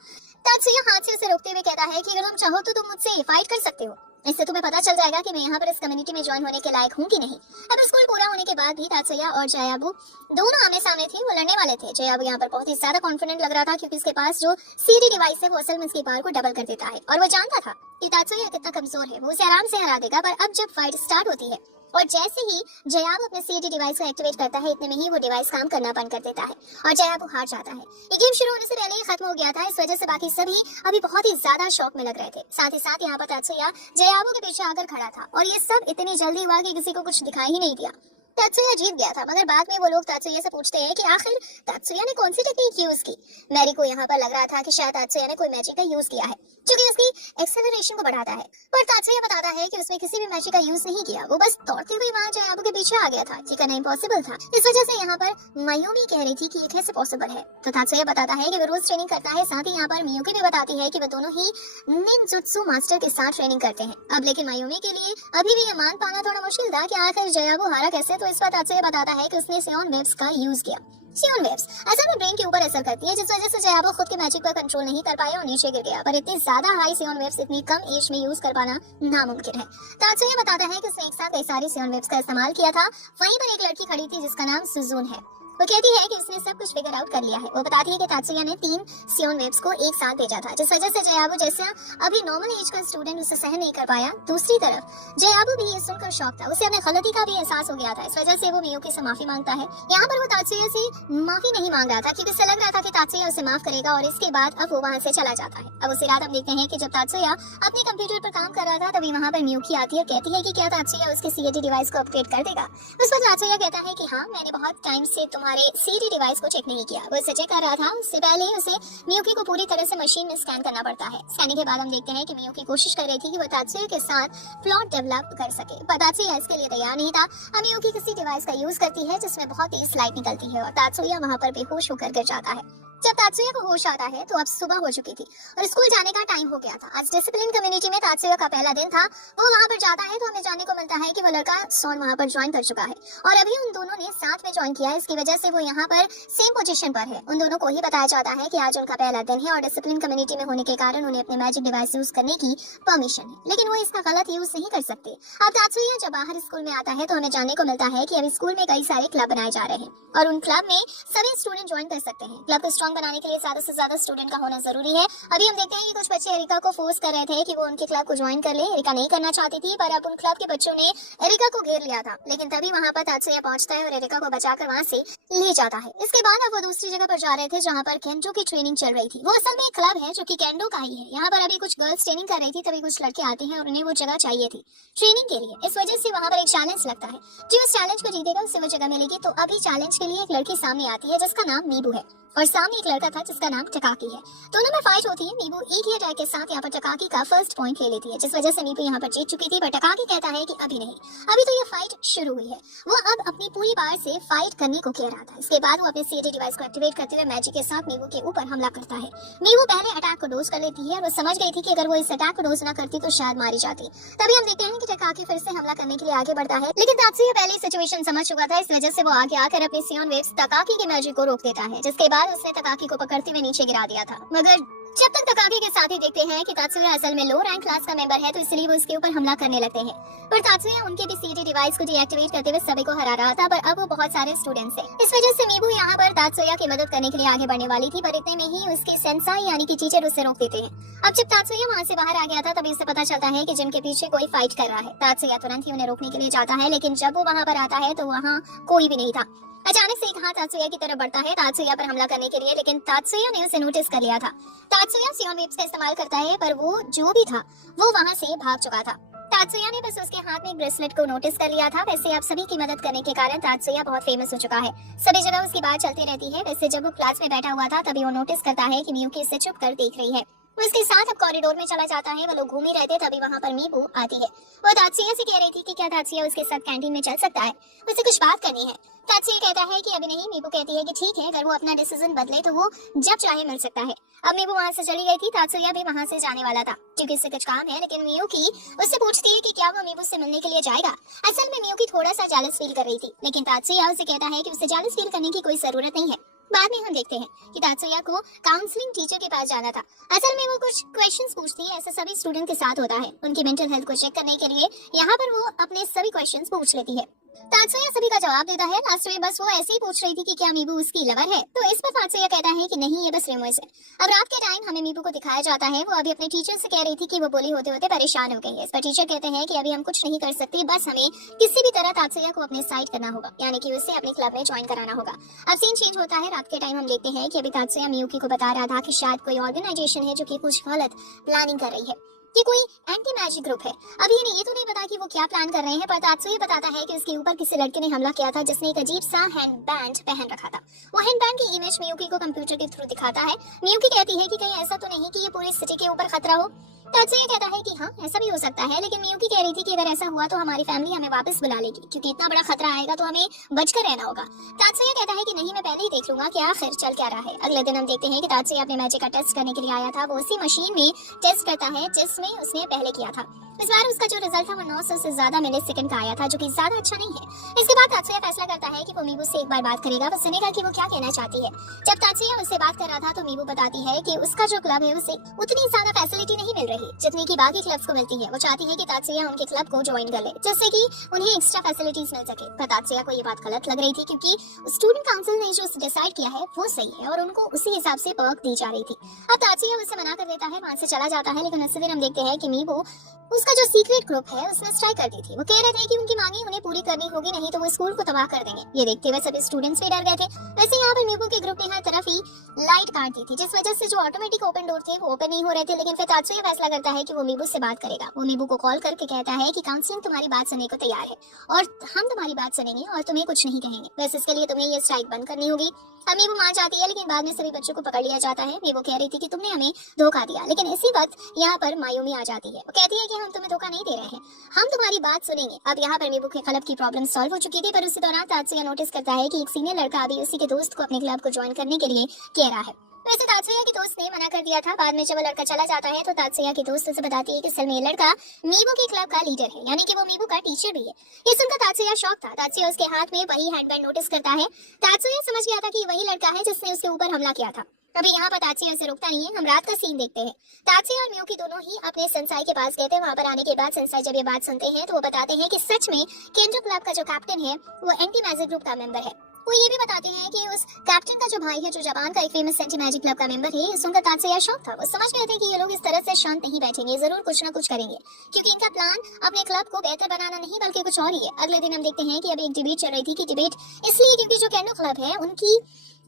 तात्सुया हाथ से उसे रोकते हुए कहता है कि अगर तुम चाहो तो तुम मुझसे फाइट कर सकते हो, इससे तुम्हें पता चल जाएगा कि मैं यहाँ पर इस कम्युनिटी में ज्वाइन होने के लायक हूँ कि नहीं। अब स्कूल पूरा होने के बाद भी तात्सुया और जयाबू दोनों आमने सामने थे, वो लड़ने वाले थे। जयाबू यहाँ पर बहुत ही ज्यादा कॉन्फिडेंट लग रहा था क्योंकि उसके पास जो सीडी डिवाइस है वो असल में उसकी पावर को डबल कर देता है और वो जानता था कि तात्सुया कितना कमजोर है, वो उसे आराम से हरा देगा। पर अब जब फाइट स्टार्ट होती है और जैसे ही जयाबू अपने सीडी डिवाइस को एक्टिवेट करता है, इतने में ही वो डिवाइस काम करना बंद कर देता है और जयाबू हार जाता है। ये गेम शुरू होने से पहले ही खत्म हो गया था, इस वजह से बाकी सभी अभी बहुत ही ज्यादा शॉक में लग रहे थे। साथ ही साथ यहाँ पर तात्सुया जयाबू के पीछे आकर खड़ा था और ये सब इतनी जल्दी हुआ कि किसी को कुछ दिखाई ही नहीं दिया। तात्सुया जीत गया था, मगर बाद में वो लोग तात्सुया से पूछते हैं कि आखिर तात्सुया ने कौन सी टेक्निक यूज की। मैरी को यहाँ पर लग रहा था कि शायद तात्सुया ने कोई मैजिक का यूज किया है जो कि उसकी एक्सेलरेशन को बढ़ाता है, पर तात्सुया बताता है कि उसने किसी भी मैजिक का यूज नहीं किया, वो बस दौड़ते हुए वहाँ जयाबू के पीछे आ गया था। ये करना इम्पॉसिबल था। इस वजह से यहाँ पर मायूमी कह रही थी कि ये कैसे पॉसिबल है, तो तात्सुया बताता है कि वो रोज ट्रेनिंग करता है। साथ ही यहाँ पर मियुकी भी बताती है कि वो दोनों ही निंजुत्सु मास्टर के साथ ट्रेनिंग करते हैं। अब लेकिन मायूमी के लिए अभी भी ये मान पाना थोड़ा मुश्किल था कि आखिर जयाबू हारा कैसे, तो इस बात तात्सुया बताता है कि उसने सियोन वेव्स का यूज किया। सियोन वेव्स असल में ब्रेन के ऊपर असर करती है, जिस वजह से जयाबू खुद के मैजिक पर कंट्रोल नहीं कर पाया और नीचे गिर गया। पर इतनी ज्यादा हाई सियोन वेव्स इतनी कम एज में यूज कर पाना नामुमकिन है। तात्सुया बताता है कि उसने एक साथ कई सारी सियोन वेव्स का इस्तेमाल किया था। वहीं पर एक लड़की खड़ी थी जिसका नाम सुजून है। वो कहती है कि उसने सब कुछ फिगर आउट कर लिया है। वो बताती है कि तात्सुया ने 3 सियोन वेव्स को एक साथ भेजा था, जिस वजह से जयाबू जैसा अभी नॉर्मल एज का स्टूडेंट उसे सहन नहीं कर पाया। दूसरी तरफ जयाबू भी ये सुनकर शॉक था, उसे अपने गलती का भी एहसास हो गया था। इस वजह से वो मियुकी से माफी मांगता है। यहाँ पर वो तात्सुया से माफी नहीं मांग रहा था क्योंकि उसे लग रहा था कि तात्सुया उसे माफ करेगा और इसके बाद अब वो वहाँ से चला जाता है। अब उसी रात हम देखते हैं कि जब तात्सुया अपने कंप्यूटर पर काम कर रहा था तभी वहाँ पर मियुकी आती है, कहती है कि क्या तात्सुया उसके सीएडी डिवाइस को अपग्रेड कर देगा। उस पर तात्सुया कहता है कि हाँ, मैंने बहुत टाइम से तुम्हारे सीडी डिवाइस को चेक नहीं किया। वो इसे चेक कर रहा था, उससे पहले ही उसे मियुकी को पूरी तरह से मशीन में स्कैन करना पड़ता है। स्कैनिंग के बाद हम देखते हैं कि मियुकी कोशिश कर रही थी कि वो तात्सुया के साथ प्लॉट डेवलप कर सके, पर तात्सुया इसके लिए तैयार नहीं था। अब मियुकी किसी डिवाइस का यूज करती है जिसमें बहुत तेज लाइट निकलती है और तात्सुया वहाँ पर बेहोश होकर गिर जाता है। जब तात्सुया को होश आता है तो अब सुबह हो चुकी थी और स्कूल जाने का टाइम हो गया था। आज डिसिप्लिन कम्युनिटी में तात्सुया का पहला दिन था। वो वहाँ पर जाता है तो हमें जानने को मिलता है कि वो लड़का सोन वहाँ पर ज्वाइन कर चुका है और अभी उन दोनों ने साथ में ज्वाइन किया है। इसकी वजह से वो यहाँ पर सेम पोजीशन पर है। उन दोनों को ही बताया जाता है कि आज उनका पहला दिन है और डिसिप्लिन कम्युनिटी में होने के कारण उन्हें अपने मैजिक डिवाइस यूज करने की परमिशन है, लेकिन वो इसका गलत यूज नहीं कर सकते। अब तात्सुया जब बाहर स्कूल में आता है तो हमें जानने को मिलता है कि अभी स्कूल में कई सारे क्लब बनाए जा रहे हैं और उन क्लब में सभी स्टूडेंट ज्वाइन कर सकते हैं। क्लब को स्ट्रॉन्ग स्ट्रांग बनाने के लिए ज्यादा से ज्यादा स्टूडेंट का होना जरूरी है। अभी हम देखते हैं कि कुछ बच्चे एरिका को फोर्स कर रहे थे कि वो उनके क्लब को ज्वाइन कर ले। एरिका नहीं करना चाहती थी, पर अब उन क्लब के बच्चों ने एरिका को घेर लिया था। लेकिन तभी वहां पर तात्सुया पहुंचता है और एरिका को बचाकर वहां से ले जाता है। इसके बाद अब वो दूसरी जगह पर जा रहे थे जहाँ पर केंडो की ट्रेनिंग चल रही थी। वो असल में एक क्लब है जो कि केंडो का ही है। यहाँ पर अभी कुछ गर्ल्स ट्रेनिंग कर रही थी, तभी कुछ लड़के आते हैं और उन्हें वो जगह चाहिए थी ट्रेनिंग के लिए। इस वजह से वहाँ पर एक चैलेंज लगता है। जो उस चैलेंज को जीतेगा उससे वो जगह मिलेगी। तो अभी चैलेंज के लिए एक लड़की सामने आती है जिसका नाम मीबू है और सामने एक लड़का था जिसका नाम टकाकी है। दोनों में फाइट होती है। मीबू एक ही अटैक के साथ यहाँ पर टकाकी का फर्स्ट पॉइंट ले लेती है, जिस वजह से मीबू यहाँ पर जीत चुकी थी। पर टकाकी कहता है कि अभी नहीं, अभी तो ये फाइट शुरू हुई है। वो अब अपनी पूरी पावर से फाइट करने को कह रहा था। इसके बाद वो अपने सीएडी डिवाइस को एक्टिवेट करते हुए मैजिक के साथ मीबू के ऊपर हमला करता है। मीबू पहले अटैक को डोज कर लेती है और वो समझ गई थी कि अगर वो इस अटैक को डोज न करती तो शायद मारी जाती। तभी हम देखते हैं कि टकाकी फिर से हमला करने के लिए आगे बढ़ता है, लेकिन तात्सुया पहले सिचुएशन समझ चुका था। इस वजह से वो आगे आकर अपने सियोन वेव्स टकाकी के मैजिक को रोक देता है, जिसके बाद उसने टकाकी को पकड़ते हुए नीचे गिरा दिया था। मगर जब तक टकाकी के साथ ही देखते हैं कि तात्सुया असल में लो रैंक क्लास का मेंबर है, तो इसलिए वो उसके ऊपर हमला करने लगते हैं। पर तात्सुया उनके भी सीडी डिवाइस को डीएक्टिवेट करते हुए सभी को हरा रहा था, पर अब वो बहुत सारे स्टूडेंट्स हैं। इस वजह से मीबू यहाँ पर तात्सुया की मदद करने के लिए आगे बढ़ने वाली थी, पर इतने में ही उसके सेंसाई यानी कि टीचर उसे रोक देते हैं। अब जब तात्सुया वहाँ से बाहर आ गया था, तभी उसे पता चलता है कि जिम के पीछे कोई फाइट कर रहा है। तात्सुया तुरंत ही उन्हें रोकने के लिए जाता है, लेकिन जब वो वहाँ पर आता है तो वहाँ कोई भी नहीं था। अचानक से एक हाथ तात्सुया की तरफ बढ़ता है तात्सुया पर हमला करने के लिए, लेकिन तात्सुया ने उसे नोटिस कर लिया था। तात्सुया सियोन वेव्स का इस्तेमाल करता है, पर वो जो भी था वो वहाँ से भाग चुका था। तात्सुया ने बस उसके हाथ में एक ब्रेसलेट को नोटिस कर लिया था। वैसे आप सभी की मदद करने के कारण तात्सुया बहुत फेमस हो चुका है, सभी जगह उसकी बात चलती रहती है। वैसे जब वो क्लास में बैठा हुआ था तभी वो नोटिस करता है कि मियुकी इसे चुप कर देख रही है। वो इसके साथ अब कॉरिडोर में चला जाता है। वो लोग घूम ही रहे थे, तभी वहाँ पर मीबू आती है। वो तात्सुया से कह रही थी कि क्या तात्सुया उसके साथ कैंटीन में चल सकता है, उसे कुछ बात करनी है। तात्सुया कहता है कि अभी नहीं। मीबू कहती है कि ठीक है, अगर वो अपना डिसीजन बदले तो वो जब चाहे मिल सकता है। अब मीबू वहाँ से चली गई थी, तात्सुया भी वहाँ से जाने वाला था क्योंकि उससे कुछ काम है। लेकिन मियुकी उससे पूछती है कि क्या वो मीबू से मिलने के लिए जाएगा। असल में मियुकी थोड़ा सा जेलस फील कर रही थी, लेकिन तात्सुया उसे कहता है कि उसे जेलस फील करने की कोई जरूरत नहीं है। बाद में हम देखते हैं कि तात्सुया को काउंसलिंग टीचर के पास जाना था। असल में वो कुछ क्वेश्चंस पूछती है, ऐसा सभी स्टूडेंट के साथ होता है। उनकी मेंटल हेल्थ को चेक करने के लिए यहाँ पर वो अपने सभी क्वेश्चंस पूछ लेती है। तात्सुया सभी का जवाब देता है। लास्ट में बस वो ऐसे ही पूछ रही थी कि क्या मीबू उसकी लवर है, तो इस पर तात्सुया कहता है कि नहीं, ये बस रिमर्स है। अब रात के टाइम हमें मीबू को दिखाया जाता है। वो अभी अपने टीचर से कह रही थी कि वो बोली होते होते परेशान हो गई है। इस पर टीचर कहते हैं कि अभी हम कुछ नहीं कर सकते, बस हमें किसी भी तरह तात्सुया को अपने साइड करना होगा, यानी कि उसे अपने क्लब में ज्वाइन कराना होगा। अब सीन चेंज होता है। रात के टाइम हम देखते हैं कि अभी तात्सुया मियुकी को बता रहा था कि शायद कोई ऑर्गेनाइजेशन है जो कि कुछ गलत प्लानिंग कर रही है, कि कोई एंटी मैजिक ग्रुप है। अभी इन्हें ये तो नहीं पता कि वो क्या प्लान कर रहे हैं, पर तात्सुया बताता है कि उसके ऊपर किसी लड़के ने हमला किया था जिसने एक अजीब सा हैंड बैंड पहन रखा था। वो हैंड बैंड की इमेज मियुकी को कंप्यूटर के थ्रू दिखाता है। मियुकी कहती है कि कहीं ऐसा तो नहीं कि ये पूरी सिटी के ऊपर खतरा हो। तात्सुया कहता है कि हाँ, ऐसा भी हो सकता है, लेकिन मियुकी कह रही थी कि अगर ऐसा हुआ तो हमारी फैमिली हमें वापस बुला लेगी, क्योंकि इतना बड़ा खतरा आएगा तो हमें बचकर रहना होगा। तात्सुया कहता है कि नहीं, मैं पहले ही देख लूंगा कि आखिर चल क्या रहा है। अगले दिन हम देखते हैं कि तात्सुया अपने मैजिक का टेस्ट करने के लिए आया था। वो उसी मशीन में टेस्ट करता है जिसमें उसने पहले किया था। इस बार उसका जो रिजल्ट था वो 900 से ज्यादा मिलीसेकंड का आया था, जो कि ज्यादा अच्छा नहीं है। इसके बाद तात्सुया फैसला करता है कि वो मीबू से एक बार बात करेगा, वो सुनेगा कि वो क्या कहना चाहती है। जब तात्सुया उससे बात कर रहा था तो मीबू बताती है कि उसका जो क्लब है उसे उतनी ज्यादा फैसिलिटी नहीं मिल रही जितनी की बाकी क्लब्स को मिलती है। वो चाहती है कि तात्सुया उनके क्लब को ज्वाइन कर ले, जिससे कि उन्हें एक्स्ट्रा फैसिलिटीज मिल सके। पर तात्सुया को ये बात गलत लग रही थी, क्योंकि स्टूडेंट काउंसिल ने जो डिसाइड किया है वो सही है और उनको उसी हिसाब से पर्क दी जा रही थी। अब तात्सुया उसे मना कर देता है, वहां से चला जाता है। लेकिन उसी दिन हम देखते हैं कि मीबू उसका जो सीक्रेट ग्रुप है उसमें स्ट्राइक कर दी थी। वो कह रहे थे कि उनकी मांगे उन्हें पूरी करनी होगी, नहीं तो वो स्कूल को तबाह कर देंगे। ये देखते हुए सभी स्टूडेंट्स भी डर गए थे। वैसे यहाँ पर मीबू के ग्रुप ने हर तरफ ही लाइट काट दी थी, जिस वजह से जो ऑटोमेटिक ओपन डोर थे वो ओपन नहीं हो रहे थे। लेकिन फिर तात्सुया फैसला करता है कि वो मीबू से बात करेगा। वो मीबू को कॉल करके कहता है कि काउंसलिंग तुम्हारी बात सुनने को तैयार है और हम तुम्हारी बात सुनेंगे और तुम्हें कुछ नहीं कहेंगे, बस इसके लिए तुम्हें ये स्ट्राइक बंद करनी होगी। अब मीबू मान जाती है, लेकिन बाद में सभी बच्चों को पकड़ लिया जाता है। मीबू कह रही थी कि तुमने हमें धोखा दिया, लेकिन इसी वक्त यहाँ पर मायूमी आ जाती है। वो कहती है कि हम तुम्हें धोखा नहीं दे रहे हैं, हम तुम्हारी बात सुनेंगे। अब यहाँ पर मीबू के क्लब की प्रॉब्लम सॉल्व हो चुकी थी, पर उसी दौरान तात्सुया नोटिस करता है कि एक सीनियर लड़का अभी उसी के दोस्त को अपने क्लब को ज्वाइन करने के लिए कह रहा है। वैसे तात्सुया की दोस्त ने मना कर दिया था। बाद में जब वो लड़का चला जाता है तो तात्सुया की दोस्त उसे बताती है कि असल में ये लड़का मीबू के क्लब का लीडर है, यानी कि वो मीबू का टीचर भी है। ये सुनकर तात्सुया शॉक था। तात्सुया उसके हाथ में वही हैंडबैंड नोटिस करता है। तात्सुया समझ गया था कि वही लड़का है जिसने उसके ऊपर हमला किया था। अभी यहाँ पर तात्सुया उसे रोकता नहीं है। हम रात का सीन देखते हैं। तात्सुया और मियुकी दोनों ही अपने सेंसाई के पास गए थे। वहाँ पर आने के बाद सेंसाई जब ये बात सुनते हैं तो वो बताते हैं कि सच में केंद्र क्लब का जो कैप्टन है वो एंटी मैजिक ग्रुप का मेंबर है वो ये भी बताते हैं कि उस कैप्टन का जो भाई है, जो जापान का एक फेमस एंटी मैजिक क्लब का मेंबर है, सुनकर तात्सुया शॉक था। वो समझ गए थे कि ये लोग इस तरह से शांत नहीं बैठेंगे, जरूर कुछ ना कुछ करेंगे, क्योंकि इनका प्लान अपने क्लब को बेहतर बनाना नहीं बल्कि कुछ और ही है। अगले दिन हम देखते हैं कि अभी एक डिबेट चल रही थी कि डिबेट इसलिए क्योंकि जो केंडो क्लब है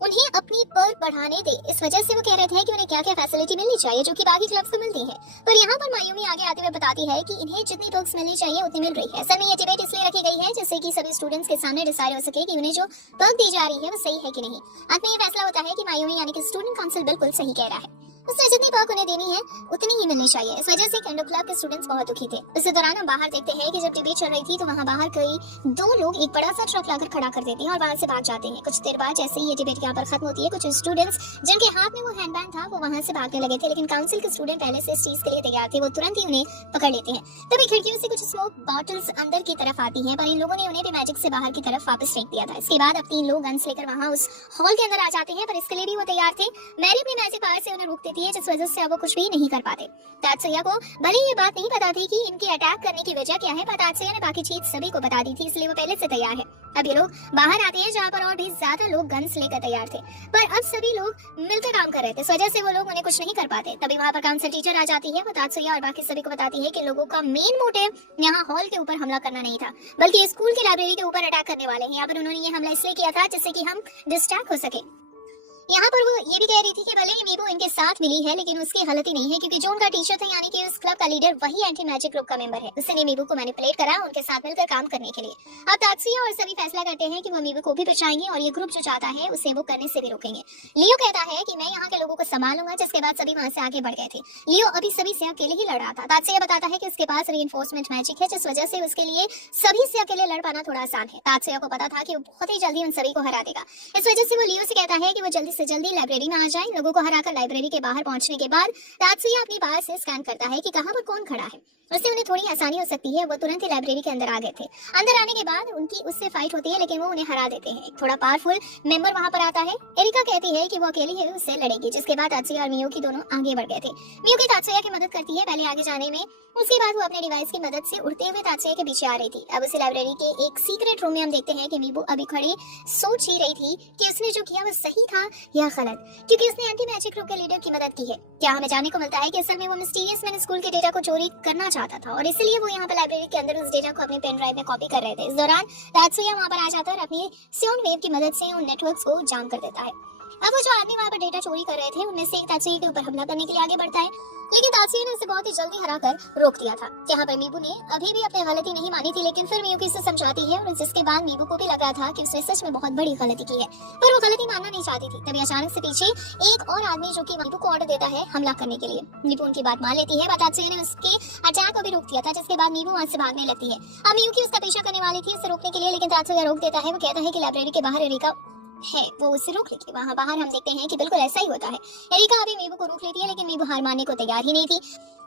उन्हें अपनी पर बढ़ाने दे, इस वजह से वो कह रहे थे कि उन्हें क्या क्या फैसिलिटी मिलनी चाहिए जो कि बाकी क्लब को मिलती है। पर यहाँ पर मायूमी आगे आते हुए बताती है कि इन्हें जितनी पर्क्स मिलनी चाहिए उतनी मिल रही है। असल में ये डिबेट इसलिए रखी गई है जिससे कि सभी स्टूडेंट्स के सामने डिसाइड हो सके कि उन्हें जो पर्क दी जा रही है वो सही है कि नहीं। अंत में ये फैसला होता है कि मायूमी यानी कि स्टूडेंट काउंसिल बिल्कुल सही कह रहा है, उसने जितनी पर्क उन्हें देनी है उतनी ही मिलनी चाहिए। इस वजह से केंडो क्लब के स्टूडेंट्स बहुत दुखी थे। इसी दौरान हम बाहर देखते हैं कि जब डिबेट चल रही थी तो वहाँ बाहर कई दो लोग एक बड़ा सा ट्रक लाकर खड़ा कर देते हैं और वहाँ से भाग जाते हैं। कुछ देर बाद जैसे ही ये डिबेट यहाँ पर खत्म होती है, कुछ स्टूडेंट्स जिनके हाथ में वो हैंडबैग था वो वहाँ से भागने लगे थे, लेकिन काउंसिल के स्टूडेंट पहले से इस चीज के लिए तैयार थे, वो तुरंत ही उन्हें पकड़ लेते हैं। तभी खिड़कियों से कुछ स्मोक बॉटल्स अंदर की तरफ आती है, पर इन लोगों ने उन्हें भी मैजिक से बाहर की तरफ वापस फेंक दिया था। इसके बाद अब 3 लोग गन्स लेकर वहाँ उस हॉल के अंदर आ जाते हैं, पर इसके लिए भी वो तैयार थे। मैरी अपनी मैजिक पावर से उन्हें रोक देती है, जिस वजह से अब वो कुछ भी नहीं कर पाते। तात्सुया को भले ये बात नहीं पता थी कि इनके अटैक करने की वजह क्या है, पर तात्सुया ने बाकी चीज सभी को बता दी थी, इसलिए वो पहले से तैयार है। अब ये लोग बाहर आते हैं जहाँ पर और भी ज्यादा लोग गन्स लेकर तैयार थे, पर अब सभी लोग मिलकर काम कर रहे थे, इस वजह से वो लोग उन्हें कुछ नहीं कर पाते। तभी वहाँ पर काउंसिल टीचर आ जाती है, वो तात्सुया और बाकी सभी को बताती है कि लोगों का मेन मोटिव यहाँ हॉल के ऊपर हमला करना नहीं था, बल्कि स्कूल की लाइब्रेरी के ऊपर अटैक करने वाले हैं। यहाँ पर उन्होंने ये हमला इसलिए किया था जिससे कि हम डिस्ट्रैक्ट हो सके। यहाँ पर वो ये भी कह रही थी कि भले ही मीबू इनके साथ मिली है, लेकिन उसकी गलती नहीं है, क्योंकि जो उनका टीचर था यानी कि उस क्लब का लीडर वही एंटी मैजिक ग्रुप का मेंबर है। उसने मीबू को मैनिपुलेट करा उनके साथ मिलकर काम करने के लिए। अब तात्सुया और सभी फैसला करते हैं कि वो मीबू को भी बचाएंगे और ये ग्रुप जो चाहता है उसे वो करने से भी रोकेंगे। लियो कहता है कि मैं यहाँ के लोगों को संभालूंगा, जिसके बाद सभी वहाँ से आगे बढ़ गए थे। लियो अभी सभी से अकेले ही लड़ रहा था। तात्सुया बताता है कि उसके पास रीइंफोर्समेंट मैजिक है, जिस वजह से उसके लिए सभी से अकेले लड़ पाना थोड़ा आसान है। तात्सुया को पता था कि वो बहुत ही जल्दी उन सभी को हरा देगा, इस वजह से वो लियो से कहता है कि वो जल्दी से जल्दी लाइब्रेरी आ जाए। लोगों को हराकर लाइब्रेरी के बाहर पहुंचने के बाद तात्सुया अपनी पावर से स्कैन करता है कि कहां पर कौन खड़ा है, उससे उन्हें थोड़ी आसानी हो सकती है। वो तुरंत ही लाइब्रेरी के अंदर आ गए थे। अंदर आने के बाद उनकी उससे फाइट होती है, लेकिन वो उन्हें हरा देते हैं। एक थोड़ा पावरफुल मेंबर वहां पर आता है। एरिका कहती है कि वो अकेली है, उससे लड़ेगी, जिसके बाद तात्सुया और मियुकी दोनों आगे बढ़ गए थे। मियुकी तात्सुया की मदद करती है पहले आगे जाने में, उसके बाद वो अपने डिवाइस की मदद से उड़ते हुए तात्सुया के पीछे आ रही थी। अब उसी लाइब्रेरी के एक सीक्रेट रूम में हम देखते हैं कि मीबू अभी खड़ी सोच ही रही थी कि उसने जो किया वो सही था या गलत, क्योंकि उसने एंटी मैजिक ग्रुप के लीडर की मदद की है। क्या हमें जानने को मिलता है कि असल में वो मिस्टीरियस मैन स्कूल के डेटा को चोरी करना चाहता था और इसलिए वो यहाँ पर लाइब्रेरी के अंदर उस डेटा को अपने पेन ड्राइव में कॉपी कर रहे थे। इस दौरान तात्सुया वहाँ पर आ जाता है और अपनी साउंड वेव की मदद से उन नेटवर्क्स को जाम कर देता है। अब वो जो आदमी वहाँ पर डेटा चोरी कर रहे थे उनमें से एक तात्सुया के ऊपर हमला करने के लिए आगे बढ़ता है, लेकिन तात्सुया ने उसे बहुत ही जल्दी हराकर रोक दिया था। यहाँ पर मीबू ने अभी भी अपनी गलती नहीं मानी थी, लेकिन फिर मियुकी से समझाती है और जिसके बाद मीबू को भी लग रहा था कि उसने सच में बहुत बड़ी गलती की है, पर वो गलती मानना नहीं चाहती थी। तभी अचानक से पीछे एक और आदमी जो कि मीबू को ऑर्डर देता है हमला करने के लिए। मीबू उनकी बात मान लेती है, तात्सुया ने उसके अटैक को भी रोक दिया था, जिसके बाद मीबू वहाँ से भागने लगती है। अब मियुकी उसका पीछा करने वाली थी उसे रोकने के लिए, लेकिन तात्सुया रोक देता है। वो कहता है कि लाइब्रेरी के बाहर एरिका है, वो उसे रोक लेगी। वहाँ बाहर हम देखते हैं कि बिल्कुल ऐसा ही होता है। एरिका अभी मीबू को रोक लेती है, लेकिन मीबू हार मानने को तैयार ही नहीं थी।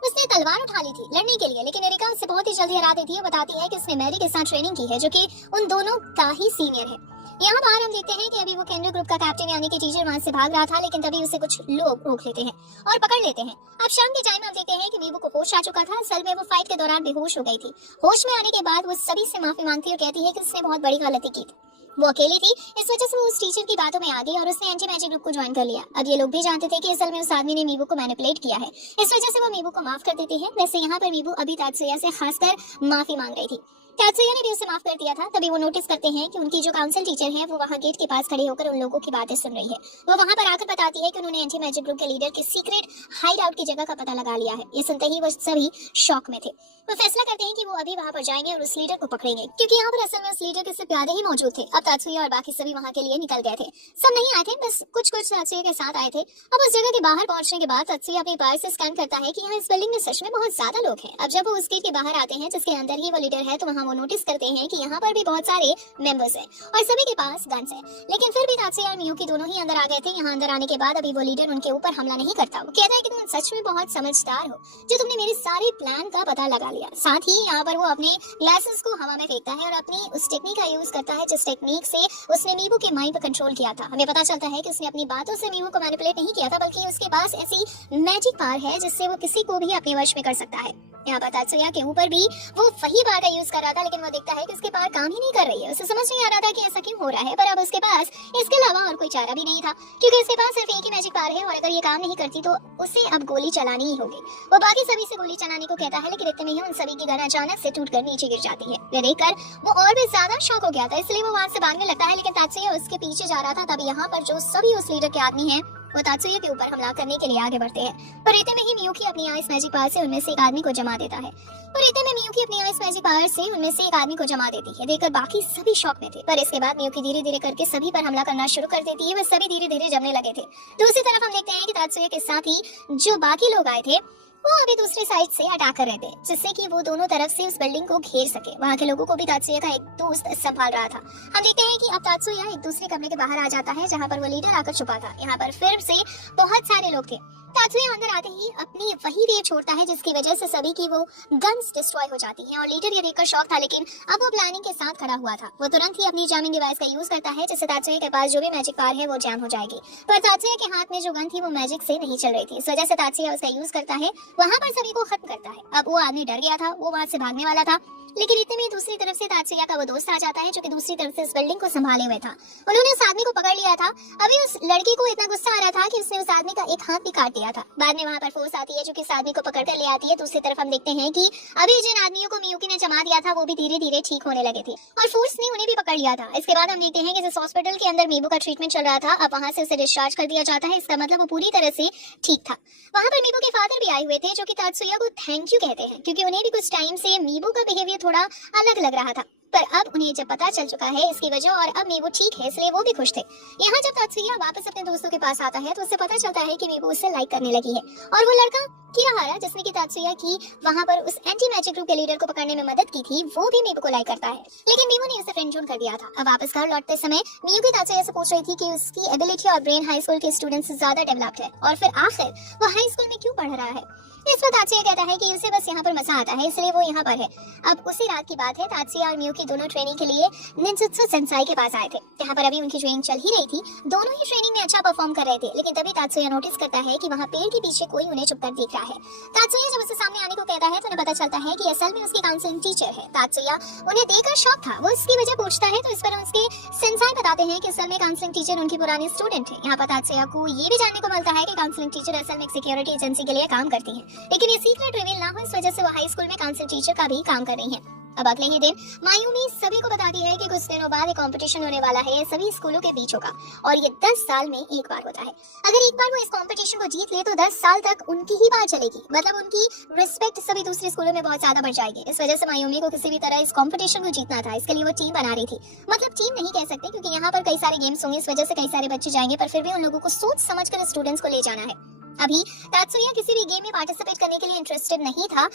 उसने तलवार उठा ली थी लड़ने के लिए, लेकिन एरिका उससे बहुत ही जल्दी हरा देती है। बताती है कि उसने मैरी के साथ ट्रेनिंग की है, जो कि उन दोनों का ही सीनियर है। यहाँ बाहर हम देखते हैं कि अभी वो केंद्र ग्रुप का कैप्टन यानी कि टीचर वहाँ से भाग रहा था, लेकिन तभी उसे कुछ लोग रोक लेते हैं और पकड़ लेते हैं। अब शाम के टाइम हम देखते हैं कि मीबू को होश आ चुका था। असल में वो फाइट के दौरान बेहोश हो गई थी। होश में आने के बाद वो सभी से माफी मांगती है और कहती है कि उसने बहुत बड़ी गलती की थी, वो अकेली थी, इस वजह से वो उस टीचर की बातों में आ गई और उसने एंटी मैजिक ग्रुप को ज्वाइन कर लिया। अब ये लोग भी जानते थे कि असल में उस आदमी ने मीबू को मैनिपुलेट किया है, इस वजह से वो मीबू को माफ कर देते हैं। वैसे यहाँ पर मीबू अभी तात्सुया से खासकर माफी मांग रही थी। तात्सुया ने भी उसे माफ कर दिया था। तभी वो नोटिस करते हैं कि उनकी जो काउंसिल टीचर है वो वहाँ गेट के पास खड़े होकर उन लोगों की बातें सुन रही है। वो वहाँ पर आकर बताती है कि उन्होंने एंटी मैजिक ग्रुप के लीडर के सीक्रेट हाइड आउट की जगह का पता लगा लिया है। ये सुनते ही वो सभी शॉक में थे। वो फैसला करते हैं कि वो अभी वहाँ पर जाएंगे और उस लीडर को पकड़ेंगे, क्योंकि यहाँ पर असल में उस लीडर के सिर्फ प्यादे ही मौजूद थे। अब तात्सुया और बाकी सभी वहाँ के लिए निकल गए थे। सब नहीं आए थे, बस कुछ तात्सुया के साथ आए थे। अब उस जगह के बाहर पहुंचने के बाद तात्सुया अपनी पावर से स्कैन करता है कि यहाँ इस बिल्डिंग में सच में बहुत ज्यादा लोग हैं। अब जब वो उस गेट के बाहर आते हैं जिसके अंदर ही वो लीडर है, तो वहाँ वो नोटिस करते हैं कि यहाँ पर भी बहुत सारे मेंबर्स हैं और सभी के पास गन्स हैं। लेकिन फिर भी तात्सुया और मियुकी दोनों ही अंदर आ गए थे। यहाँ अंदर आने के बाद अभी वो लीडर उनके ऊपर हमला नहीं करता। वो कहता है कि तुम सच में बहुत समझदार हो जो तुमने मेरे सारे प्लान का पता लगा लिया। साथ ही यहाँ पर वो अपने ग्लासेस को हवा में फेंकता है और अपनी उस टेक्निक का यूज करता है जिस टेक्निक से उसने मीबू के माइंड पर कंट्रोल किया था। हमें पता चलता है कि उसने अपनी बातों से मीबू को मैनिपुलेट नहीं किया था, बल्कि उसके पास ऐसी मैजिक पावर है जिससे वो किसी को भी अपने वश में कर सकता है। यहाँ पर तात्सुया के ऊपर भी वो वही पावर का यूज कर रहा था, लेकिन वो देखता है कि उसकी पावर काम ही नहीं कर रही है। उसे समझ नहीं आ रहा था कि ऐसा क्यों हो रहा है, पर अब उसके पास इसके अलावा और कोई चारा भी नहीं था, क्योंकि उसके पास सिर्फ एक ही मैजिक पावर है और अगर ये काम नहीं करती तो उसे अब गोली चलानी ही होगी। वो बाकी सभी से गोली चलाने को कहता है, लेकिन इतने में ही उन सभी की गन अचानक से टूटकर नीचे गिर जाती है। ये देखकर वो और भी ज्यादा शॉक हो गया था, इसलिए वो वहां से भागने लगता है, लेकिन तात्सुया उसके पीछे जा रहा था। तब यहाँ पर जो सभी उस लीडर के आदमी हैं वो तात्सुया के ऊपर हमला करने के लिए आगे बढ़ते हैं, पर इतने में ही मियुकी अपनी आइस मैजिक पावर से उनमें से एक आदमी को जमा देता है। पर इतने में मियुकी अपनी आइस मैजिक पावर से उनमें से एक आदमी को जमा देती है, देखकर बाकी सभी शॉक में थे। पर इसके बाद मियुकी धीरे धीरे करके सभी पर हमला करना शुरू कर देती है। वे सभी धीरे धीरे जमने लगे थे। दूसरी तरफ हम देखते हैं कि तात्सुया के साथ ही जो बाकी लोग आए थे वो अभी दूसरी साइड से अटैक कर रहे थे, जिससे कि वो दोनों तरफ से उस बिल्डिंग को घेर सके। वहाँ के लोगों को भी तात्सुया का एक दोस्त संभाल रहा था। हम देखते हैं कि अब तात्सुया एक दूसरे कमरे के बाहर आ जाता है, जहाँ पर वो लीडर आकर छुपा था। यहाँ पर फिर से बहुत सारे लोग थे। तात्सुया अंदर आते ही अपनी वही वेव छोड़ता है, जिसकी वजह से सभी की वो गन्स डिस्ट्रॉय हो जाती हैं। और लीडर ये देखकर शॉक था, लेकिन अब वो प्लानिंग के साथ खड़ा हुआ था। वो तुरंत ही अपनी जैमिंग डिवाइस का यूज करता है, जिससे तात्सुया के पास जो भी मैजिक पावर है वो जैम हो जाएगी। पर तात्सुया के हाथ में जो गन थी वो मैजिक से नहीं चल रही थी, इस वजह से तात्सुया उसका यूज करता है, वहाँ पर सभी को खत्म करता है। अब वो आदमी डर गया था, वो वहाँ से भागने वाला था, लेकिन इतने में दूसरी तरफ से तात्सुया का वो दोस्त आ जाता है, जो कि दूसरी तरफ से इस बिल्डिंग को संभाले हुए था। उन्होंने उस आदमी को पकड़ लिया था। अभी उस लड़की को इतना गुस्सा आ रहा था कि उसने उस आदमी का एक हाथ भी काट दिया था। बाद में वहाँ पर फोर्स आती है, जो कि इस आदमी को पकड़ कर ले आती है। दूसरी तरफ हम देखते हैं कि अभी जिन आदमियों को मियुकी ने जमा दिया था वो भी धीरे धीरे ठीक होने लगे थे और फोर्स ने उन्हें भी पकड़ लिया था। इसके बाद हम देखते हैं कि जिस हॉस्पिटल के अंदर मीबू का ट्रीटमेंट चल रहा था, अब वहाँ से उसे डिस्चार्ज कर दिया जाता है। इसका मतलब वो पूरी तरह से ठीक था। वहाँ पर मीबू के फादर भी आए हुए थे, जो कि तात्सुया को थैंक यू कहते हैं, क्योंकि उन्हें भी कुछ टाइम से मीबू का बिहेवियर थोड़ा अलग लग रहा था। पर अब उन्हें जब पता चल चुका है इसकी वजह और अब मीबू ठीक है, इसलिए वो भी खुश थे। यहाँ जब तात्सुया वापस अपने दोस्तों के पास आता है तो उसे पता चलता है कि मीबू उसे लाइक करने लगी है। और वो लड़का किराहारा, जिसने की तात्सुया की वहाँ पर उस एंटी मैजिक ग्रुप के लीडर को पकड़ने में मदद की थी, वो भी मीबू को लाइक करता है। लेकिन मीबू ने उसे फ्रेंड जोन कर दिया था। अब वापस घर लौटते समय मियुकी तात्सुया से पूछ रही थी कि उसकी एबिलिटी और ब्रेन हाई स्कूल के स्टूडेंट से ज्यादा डेवलप्ड है, और फिर आखिर वो हाई स्कूल में क्यों पढ़ रहा है। इस पर तात्सुया कहता है कि उसे बस यहाँ पर मजा आता है, इसलिए वो यहाँ पर है। अब उसी रात की बात है, तात्सुया और मियुकी दोनों ट्रेनिंग के लिए निंजुत्सु सेंसाई के पास आए थे। यहाँ पर अभी उनकी ट्रेनिंग चल ही रही थी। दोनों ही ट्रेनिंग में अच्छा परफॉर्म कर रहे थे, लेकिन तभी तात्सुया नोटिस करता है कि वहाँ पेड़ के पीछे कोई उन्हें चुपकर देख रहा है। तात्सुया जब उसे सामने आने को कहता है तो उन्हें पता चलता है कि असल में उसकी काउंसलिंग टीचर है। तात्सुया उन्हें देखकर शॉक था। वो इसकी वजह पूछता है तो इस पर उसके सेंसाई बताते हैं कि असल में काउंसलिंग टीचर उनकी पुरानी स्टूडेंट है। यहाँ पर तात्सुया को ये भी जानने को मिलता है कि काउंसलिंग टीचर असल में एक सिक्योरिटी एजेंसी के लिए काम करती है, लेकिन ये सीक्रेट रिवील ना हो, इस वजह से वो हाई स्कूल में काउंसलिंग टीचर का भी काम कर रही है। अब अगले ही दिन मायूमी सभी को बताती है कि कुछ दिनों बाद एक कंपटीशन होने वाला है, सभी स्कूलों के बीच होगा और ये 10 साल में एक बार होता है। अगर एक बार वो इस कंपटीशन को जीत ले तो 10 साल तक उनकी ही बात चलेगी, मतलब उनकी रिस्पेक्ट सभी दूसरे स्कूलों में बहुत ज्यादा बढ़ जाएगी। इस वजह से मायूमी को किसी भी तरह इस कंपटीशन को जीतना था, इसके लिए वो टीम बना रही थी। मतलब टीम नहीं कह सकते, क्योंकि यहाँ पर कई सारे गेम्स होंगे, इस वजह से कई सारे बच्चे जाएंगे, पर फिर भी उन लोगों को सोच समझ कर स्टूडेंट्स को ले जाना है। अभी तात्सुया किसी भी गेम में पार्टिसिपेट करने के लिए इंटरेस्टेड नहीं था,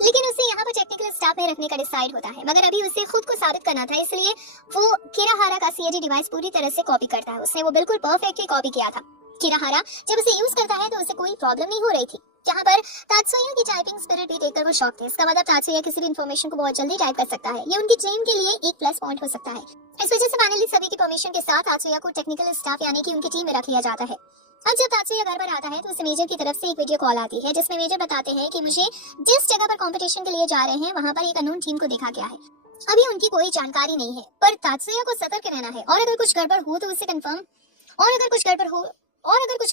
लेकिन उसे यहाँ पर टेक्निकल स्टाफ में रखने का डिसाइड होता है। मगर अभी उसे खुद को साबित करना था, इसलिए वो किराहारा का सीएडी डिवाइस पूरी तरह से कॉपी करता है। उसने वो बिल्कुल परफेक्टली कॉपी किया था। किराहारा जब उसे यूज करता है तो उसे कोई प्रॉब्लम नहीं हो रही थी। यहाँ पर तात्सुया की टाइपिंग स्पिरिट भी देखकर वो शॉक थे। इसका मतलब तात्सुया किसी भी इंफॉर्मेशन को बहुत जल्दी टाइप कर सकता है। ये उनकी टीम के लिए एक प्लस पॉइंट हो सकता है। इस वजह से फाइनली सभी की परमिशन के साथ तात्सुया को टेक्निकल स्टाफ यानी कि उनकी टीम में रख लिया जाता है। अब जब तात्सुया घर पर आता है तो उसे मेजर की तरफ से एक वीडियो कॉल आती है, जिसमें मेजर बताते हैं कि मुझे जिस जगह पर कंपटीशन के लिए जा रहे हैं वहां पर एक अननोन टीम को देखा गया है। अभी उनकी कोई जानकारी नहीं है, पर तात्सुया को सतर्क रहना है और अगर कुछ गड़बड़ हो तो उसे कंफर्म और अगर कुछ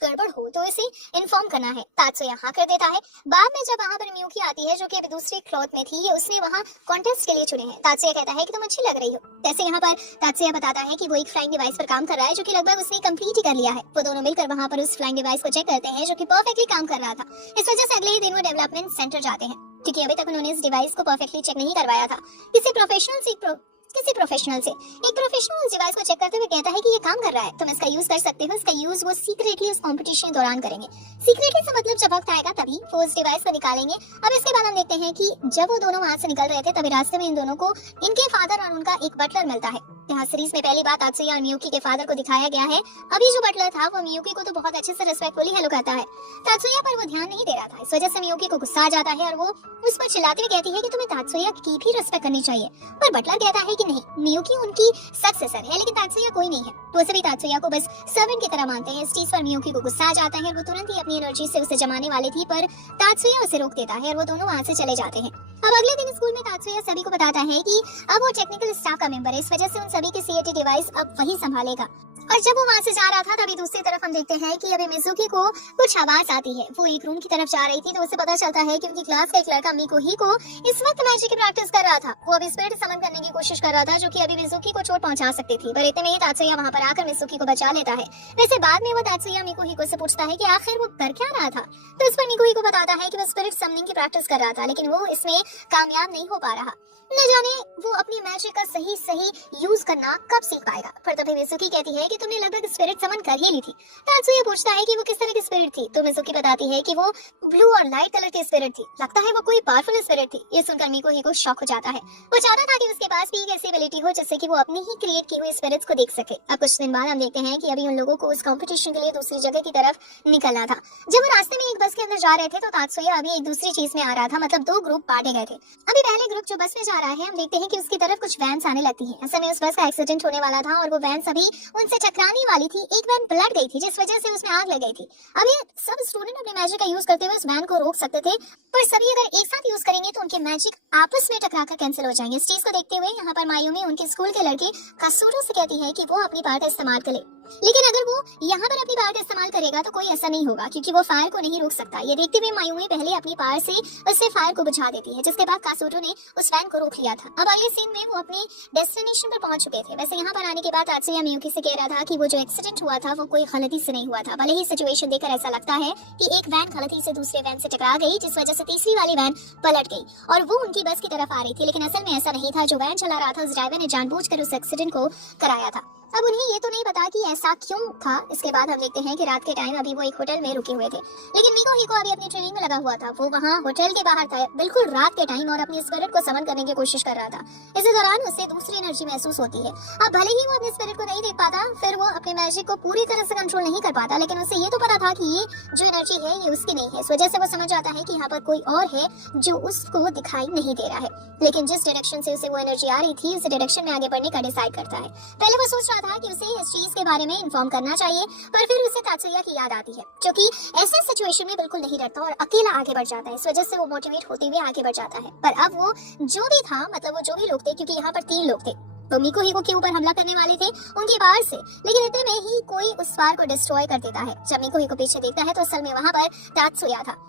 गड़बड़ हो तो इसे इन्फॉर्म करना है। तात्सुया हाँ कर देता है। बाद में जब वहाँ पर मियुकी आती है, जो कि दूसरे क्लॉथ में थी, उसने वहाँ कॉन्टेस्ट के लिए चुने हैं। तात्सुया कहता है कि तुम अच्छी लग रही हो। जैसे यहाँ पर तात्सुया बताता है कि वो एक फ्लाइंग डिवाइस पर काम कर रहा है, जो कि लगभग उसने कंप्लीट ही कर लिया है। वो दोनों मिलकर वहाँ पर उस फ्लाइंग डिवाइस को चेक करते हैं, जो कि परफेक्टली काम कर रहा था। इस वजह से अगले ही दिन वो डेवलपमेंट सेंटर जाते हैं, क्योंकि अभी तक उन्होंने इस डिवाइस को परफेक्टली चेक नहीं करवाया था। किसी प्रोफेशनल से एक प्रोफेशनल डिवाइस को चेक करते हुए कहता है कि ये काम कर रहा है, तुम इसका यूज कर सकते हो। इसका यूज वो सीक्रेटली उस कंपटीशन के दौरान करेंगे। सीक्रेटली से मतलब जब वक्त आएगा तभी वो उस डिवाइस को निकालेंगे। अब इसके बाद हम देखते हैं कि जब वो दोनों वहां से निकल रहे थे तभी रास्ते में इन दोनों को इनके फादर और उनका एक बटलर मिलता है। यहाँ सीरीज में पहली बार तात्सुया और मियुकी के फादर को दिखाया गया है। अभी जो बटलर था वो मियुकी को तो बहुत अच्छे से रिस्पेक्टफुली हेलो कहता है। तात्सुया पर वो ध्यान नहीं दे रहा था, इस वजह से मियुकी को गुस्सा आ जाता है और वो उस पर चिल्लाते हुए कहती है कि तुम्हें तात्सुया की भी रिस्पेक्ट करनी चाहिए। पर बटलर कहता है कि नहीं, मियुकी उनकी सक्सेसर है लेकिन तात्सुया कोई नहीं है। तो सभी तात्सुया को बस सर्वेंट की तरह मानते हैं। इस चीज पर मियुकी को गुस्सा आ जाता है और वो तुरंत ही अपनी एनर्जी से उसे जमाने वाली थी, पर तात्सुया उसे रोक देता है और वो दोनों वहां से चले जाते हैं। अब अगले दिन स्कूल में तात्सुया सभी को बताता है कि अब वो टेक्निकल स्टाफ का मेंबर है, इस वजह से उन सभी के सीएटी डिवाइस अब वही संभालेगा। और जब वो वहां से जा रहा था तभी दूसरी तरफ हम देखते हैं कि अभी मिजुकी को कुछ आवाज आती है। वो एक रूम की तरफ जा रही थी तो उसे पता चलता है कि उनकी क्लास का एक लड़का मिकुही को इस वक्त मैजिक की प्रैक्टिस कर रहा था। वो अभी स्पिरिट समन करने की कोशिश कर रहा था जो कि अभी मिजुकी को चोट पहुंचा सकती थी, पर इतने में ही तात्सुया वहां पर आकर मिजुकी को बचा लेता है। वैसे बाद में वो तात्सुया मिकुही को से पूछता है कि आखिर वो कर क्या रहा था, तो इस पर मिकुही को बताता है कि वो स्पिरिट समनिंग की प्रैक्टिस कर रहा था लेकिन वो इसमें कामयाब नहीं हो पा रहा। न जाने वो अपनी मैजिक का सही यूज करना कब सीख पाएगा। पर तभी मिजुकी कहती है कि तुमने लगभग स्पिरिट समन कर ही ली थी। तात्सुया पूछता है कि वो किस तरह की स्पिरिट थी, तो मिजुकी बताती है कि वो ब्लू और लाइट कलर की स्पिरिट थी। लगता है वो कोई पावरफुल स्पिरिट थी। ये सुनकर मिकुही को शॉक हो जाता है। वो चाहता था कि उसके पास भी एक ऐसी एबिलिटी हो जिससे कि वो अपनी ही क्रिएट की हुई स्पिरिट्स को देख सके। अब कुछ दिन बाद हम देखते हैं कि अभी उन लोगों को उस कॉम्पिटिशन के लिए दूसरी जगह की तरफ निकलना था। जब वो रास्ते में एक बस के अंदर जा रहे थे तो तात्सुया अभी एक दूसरी चीज में आ रहा था, मतलब दो ग्रुप बांटे गए थे। अभी पहले ग्रुप जो बस में जा रहा है, हम देखते हैं कि उसकी तरफ कुछ वैन्स आने लगती है। असल में उस बस का एक्सीडेंट होने वाला था और वो वैन अभी उनसे टकराने वाली थी। एक वैन पलट गई थी जिस वजह से उसमें आग लग गई थी। अभी सब स्टूडेंट अपने मैजिक का यूज करते हुए उस वैन को रोक सकते थे, पर सभी अगर एक साथ यूज करेंगे तो उनके मैजिक आपस में टकराकर कैंसिल हो जाएंगे। इस चीज को देखते हुए यहाँ पर मायूमी उनके स्कूल के लड़के कासुरो से कहती है कि वो अपनी पार्ट इस्तेमाल करे, लेकिन अगर वो यहाँ पर अपनी पावर इस्तेमाल करेगा तो कोई ऐसा नहीं होगा क्योंकि वो फायर को नहीं रोक सकता। ये देखते हुए मायूमी पहले अपनी पावर से उससे फायर को बुझा देती है, जिसके बाद कासुरो ने उस वैन को रोक लिया था। अब अगले सीन में वो अपने डेस्टिनेशन पर पहुंच चुके थे। वैसे यहाँ पर आने के बाद तात्सुया मियुकी से कह रहा था कि वो जो एक्सीडेंट हुआ था वो कोई गलती से नहीं हुआ था। भले ही सिचुएशन देखकर ऐसा लगता है कि एक वैन गलती से दूसरे वैन से टकरा गई जिस वजह से तीसरी वाली वैन पलट गई और वो उनकी बस की तरफ आ रही थी, लेकिन असल में ऐसा नहीं था। जो वैन चला रहा था उस ड्राइवर ने जानबूझकर उस एक्सीडेंट को कराया था। अब उन्हें ये तो नहीं पता कि ऐसा क्यों था। इसके बाद हम देखते हैं कि रात के टाइम अभी वो एक होटल में रुके हुए थे, लेकिन मिकुही को अभी अपनी ट्रेनिंग में लगा हुआ था। वो वहाँ होटल के बाहर था बिल्कुल रात के टाइम और अपनी स्पिरिट को समन करने की कोशिश कर रहा था। इसी दौरान उसे दूसरी एनर्जी महसूस होती है। अब भले ही वो अपनी स्पिरिट को नहीं देख पाता, फिर वो अपने मैजिक को पूरी तरह से कंट्रोल नहीं कर पाता, लेकिन उसे ये तो पता था कि ये जो एनर्जी है ये उसकी नहीं है। इस वजह से वो समझ जाता है कि यहाँ पर कोई और है जो उसको दिखाई नहीं दे रहा है, लेकिन जिस डायरेक्शन से उसे वो एनर्जी आ रही थी उस डायरेक्शन में आगे बढ़ने का डिसाइड करता है। पहले वो सोच रहा था कि उसे इस चीज के बारे में इन्फॉर्म करना चाहिए, पर फिर उसे तात्सुया की याद आती है जो कि ऐसे सिचुएशन में बिल्कुल नहीं डरता और अकेला आगे बढ़ जाता है। इस वजह से वो मोटिवेट होते हुए आगे बढ़ जाता है। पर अब वो जो भी था, मतलब वो जो भी लोग थे, क्योंकि यहाँ पर 3 लोग थे, तो मिकुही को के ऊपर हमला करने वाले थे उनकी पावर से, लेकिन इतने में ही कोई उस पार को डिस्ट्रॉय कर देता है। जब मिकुही को पीछे देखता है तो असल में वहाँ पर तात्सुया था।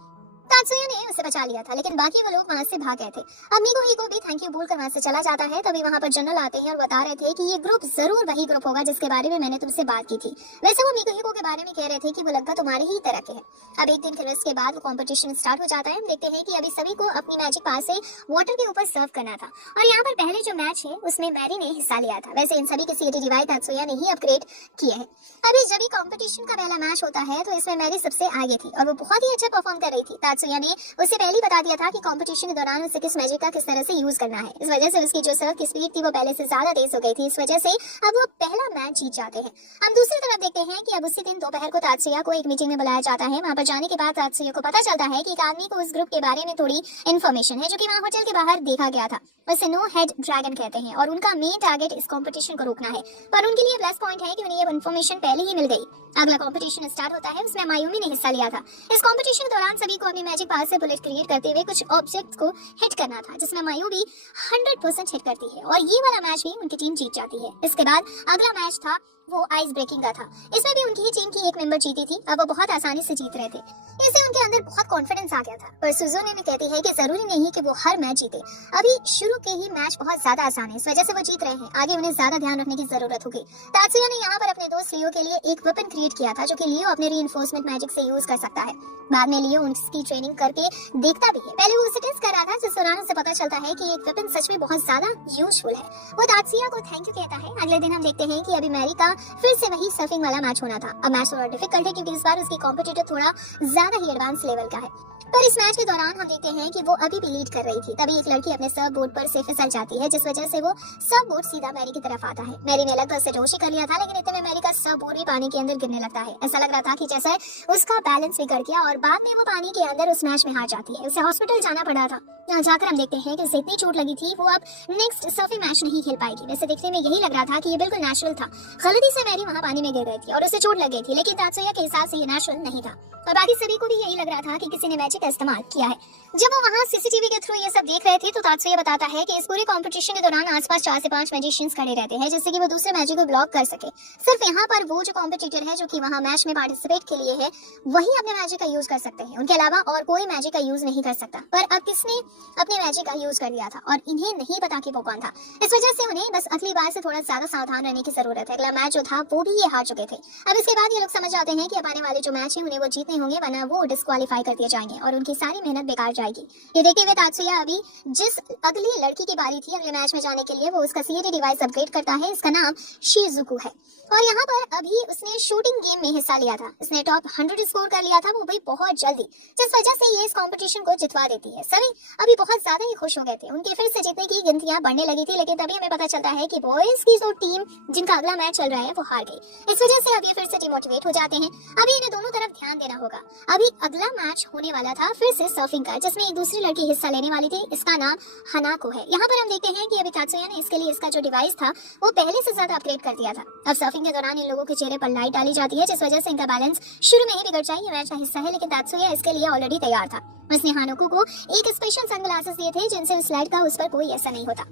तात्सुया ने उसे बचा लिया था, लेकिन बाकी वो लोग वहां से भाग गए थे। अब मिकुही को भी थैंक यू बोलकर वहां से चला जाता है। तभी वहां पर जनरल आते हैं और बता रहे थे कि ये ग्रुप जरूर वही ग्रुप होगा जिसके बारे में मैंने तुमसे बात की थी। वैसे वो मिकुही को के बारे में कह रहे थे कि वो लगभग तुम्हारे ही तरह के हैं। अब एक दिन के रेस्ट के बाद वो कंपटीशन स्टार्ट हो जाता है। हम देखते हैं कि अभी सभी को अपनी मैजिक पावर से वाटर के ऊपर सर्व करना था और यहाँ पर पहले जो मैच है उसमें मैरी ने हिस्सा लिया था। वैसे इन सभी के सीएटी डिवाइस तात्सुया ने ही अपग्रेड किए हैं। अभी जब भी कंपटीशन का पहला मैच होता है तो इसमें मैरी सबसे आगे थी और वो बहुत ही अच्छा परफॉर्म कर रही थी। तात्सुया ने उसे पहले ही बता दिया था कि कंपटीशन के दौरान उसे किस मैजिक का किस तरह से यूज करना है। इस वजह से उसकी जो सर्व की स्पीड थी वो पहले से ज्यादा तेज हो गई थी। इस वजह से अब वो पहला मैच जीत जाते हैं। हम दूसरी तरफ देखते हैं कि अब उसी दिन दोपहर को तात्सुया को एक मीटिंग में बुलाया जाता है। वहां पर जाने के बाद तात्सुया को पता चलता है कि एक आदमी को उस ग्रुप के बारे में थोड़ी इन्फॉर्मेशन है जो कि वहाँ होटल के बाहर देखा गया था। उसे नो हेड ड्रैगन कहते हैं और उनका मेन टारगेट इस कंपटीशन को रोकना है, पर उनके लिए प्लस पॉइंट है कि उन्हें ये इन्फॉर्मेशन पहले ही मिल गई। अगला कंपटीशन स्टार्ट होता है, उसमें मायूमी ने हिस्सा लिया था। इस कंपटीशन के दौरान सभी को अपनी मैजिक पावर से बुलेट क्रिएट करते हुए कुछ ऑब्जेक्ट्स को हिट करना था, जिसमें मायूमी 100% हिट करती है और ये वाला मैच भी उनकी टीम जीत जाती है। इसके बाद अगला मैच था वो आइस ब्रेकिंग का था। इसमें भी उनकी ही टीम की एक मेंबर जीती थी। अब वो बहुत आसानी से जीत रहे थे, इससे उनके अंदर बहुत कॉन्फिडेंस आ गया था। पर सुजुने ने कहती है कि जरूरी नहीं कि वो हर मैच जीते। अभी शुरू के ही मैच बहुत ज्यादा आसान है, इस वजह से वो जीत रहे हैं। आगे उन्हें ज्यादा ध्यान रखने की जरूरत होगी। तात्सुया ने यहाँ पर अपने दोस्त लियो के लिए एक वेपन क्रिएट किया था जो कि लियो अपने रीइंफोर्समेंट मैजिक से यूज कर सकता है। बाद में लियो उसकी ट्रेनिंग करके देखता भी है। पहले वो उसे टेस्ट कर रहा था, जिस दौरान उसे पता चलता है कि एक वेपन सच में बहुत ज्यादा यूजफुल है। वो तात्सुया को थैंक यू कहता है। अगले दिन हम देखते हैं कि अभी मैरी का फिर से वही सर्फिंग वाला मैच होना था। अब मैच थोड़ा डिफिकल्ट है क्योंकि इस बार उसकी कॉम्पिटिटर थोड़ा ज्यादा ही एडवांस लेवल का है। पर इस मैच के दौरान हम देखते हैं कि वो अभी भी लीड कर रही थी। तभी एक लड़की अपने सर्व बोर्ड पर से फिसल जाती है, जिस वजह से वो सर्व बोर्ड सीधा मैरी की तरफ आता है। मैरी ने लगभग से होश ही कर लिया था, लेकिन इतने में मैरी का सर्व बोर्ड भी पानी के अंदर गिरने लगता है। ऐसा लग रहा था कि जैसे उसका बैलेंस बिगड़ गया और बाद में वो पानी के अंदर उस मैच में हार जाती है। उसे हॉस्पिटल जाना पड़ा था। यहाँ जाकर हम देखते हैं कि उसे इतनी चोट लगी थी, वो अब नेक्स्ट सर्फिंग मैच नहीं खेल पाएगी। वैसे देखने में यही लग रहा था कि ये बिल्कुल नेचुरल था। गलती से मैरी वहाँ पानी में गिर गई थी और उसे चोट लग गई थी, लेकिन तात्सुया के हिसाब से ये नेचुरल नहीं था और बाकी सभी को भी यही लग रहा था कि किसी ने मैजिक का इस्तेमाल किया है। जब वो वहाँ सीसीटीवी के थ्रू ये सब देख रहे थे तो तात्सुया बताता है कि इस पूरे कंपटीशन के दौरान आसपास 4 से 5 मैजिशियंस खड़े रहते हैं, जिससे कि वो दूसरे मैजिक को ब्लॉक कर सके। सिर्फ यहाँ पर वो जो कॉम्पिटिटर है जो कि वहाँ मैच में पार्टिसिपेट के लिए है, वही अपने मैजिक का यूज कर सकते हैं। उनके अलावा और कोई मैजिक का यूज नहीं कर सकता। पर अब किसने अपने मैजिक का यूज कर दिया था और इन्हें नहीं पता कि वो कौन था। इस वजह से उन्हें बस अगली बार से थोड़ा ज्यादा सावधान रहने की जरूरत है। अगला मैच जो था वो भी ये हार चुके थे। अब इसके बाद ये लोग समझ जाते हैं कि अब आने वाले जो मैच है उन्हें वो जीतने होंगे, वरना वो डिस्क्वालीफाई कर दिए जाएंगे और उनकी सारी मेहनत बेकार जाएगी। ये देखते हुए तात्सुया अभी जिस अगली लड़की की बारी थी अगले मैच में जाने के लिए, वो उसका सीएडी डिवाइस अपग्रेड करता है। इसका नाम शिजुको है और यहाँ पर अभी उसने शूटिंग गेम में हिस्सा लिया था। इसने टॉप 100 स्कोर कर लिया था, वो भी बहुत जल्दी, जिस वजह से ये इस कंपटीशन को जितवा देती है। सभी अभी बहुत ज्यादा ही खुश हो गए थे। उनके फिर से जीतने की गिनतियां बढ़ने लगी थी, लेकिन तभी हमें पता चलता है कि बॉयज की जो टीम जिनका अगला मैच चल रहा है वो हार गई। इस वजह से अब ये फिर से डिमोटिवेट हो जाते हैं। अभी इन्हें दोनों तरफ ध्यान देना होगा। अभी अगला मैच होने वाला था फिर से सर्फिंग का, जिसमें एक दूसरी लड़की हिस्सा लेने वाली थी। इसका नाम हनाको है। यहाँ पर हम देखते हैं कि अभी तात्सुया ने इसके लिए इसका जो डिवाइस था वो पहले से ज्यादा अपग्रेड कर दिया था। अब सर्फिंग के दौरान इन लोगों के चेहरे पर लाइट डाली जाती है, जिस वजह से इनका बैलेंस शुरू में ही बिगड़ जाए। ये मैच का हिस्सा है, लेकिन तात्सुया इसके लिए ऑलरेडी तैयार था। उसने हानाको को एक स्पेशल सनग्लासेस दिए थे, जिनसे उस लाइट का उस पर कोई असर नहीं होता।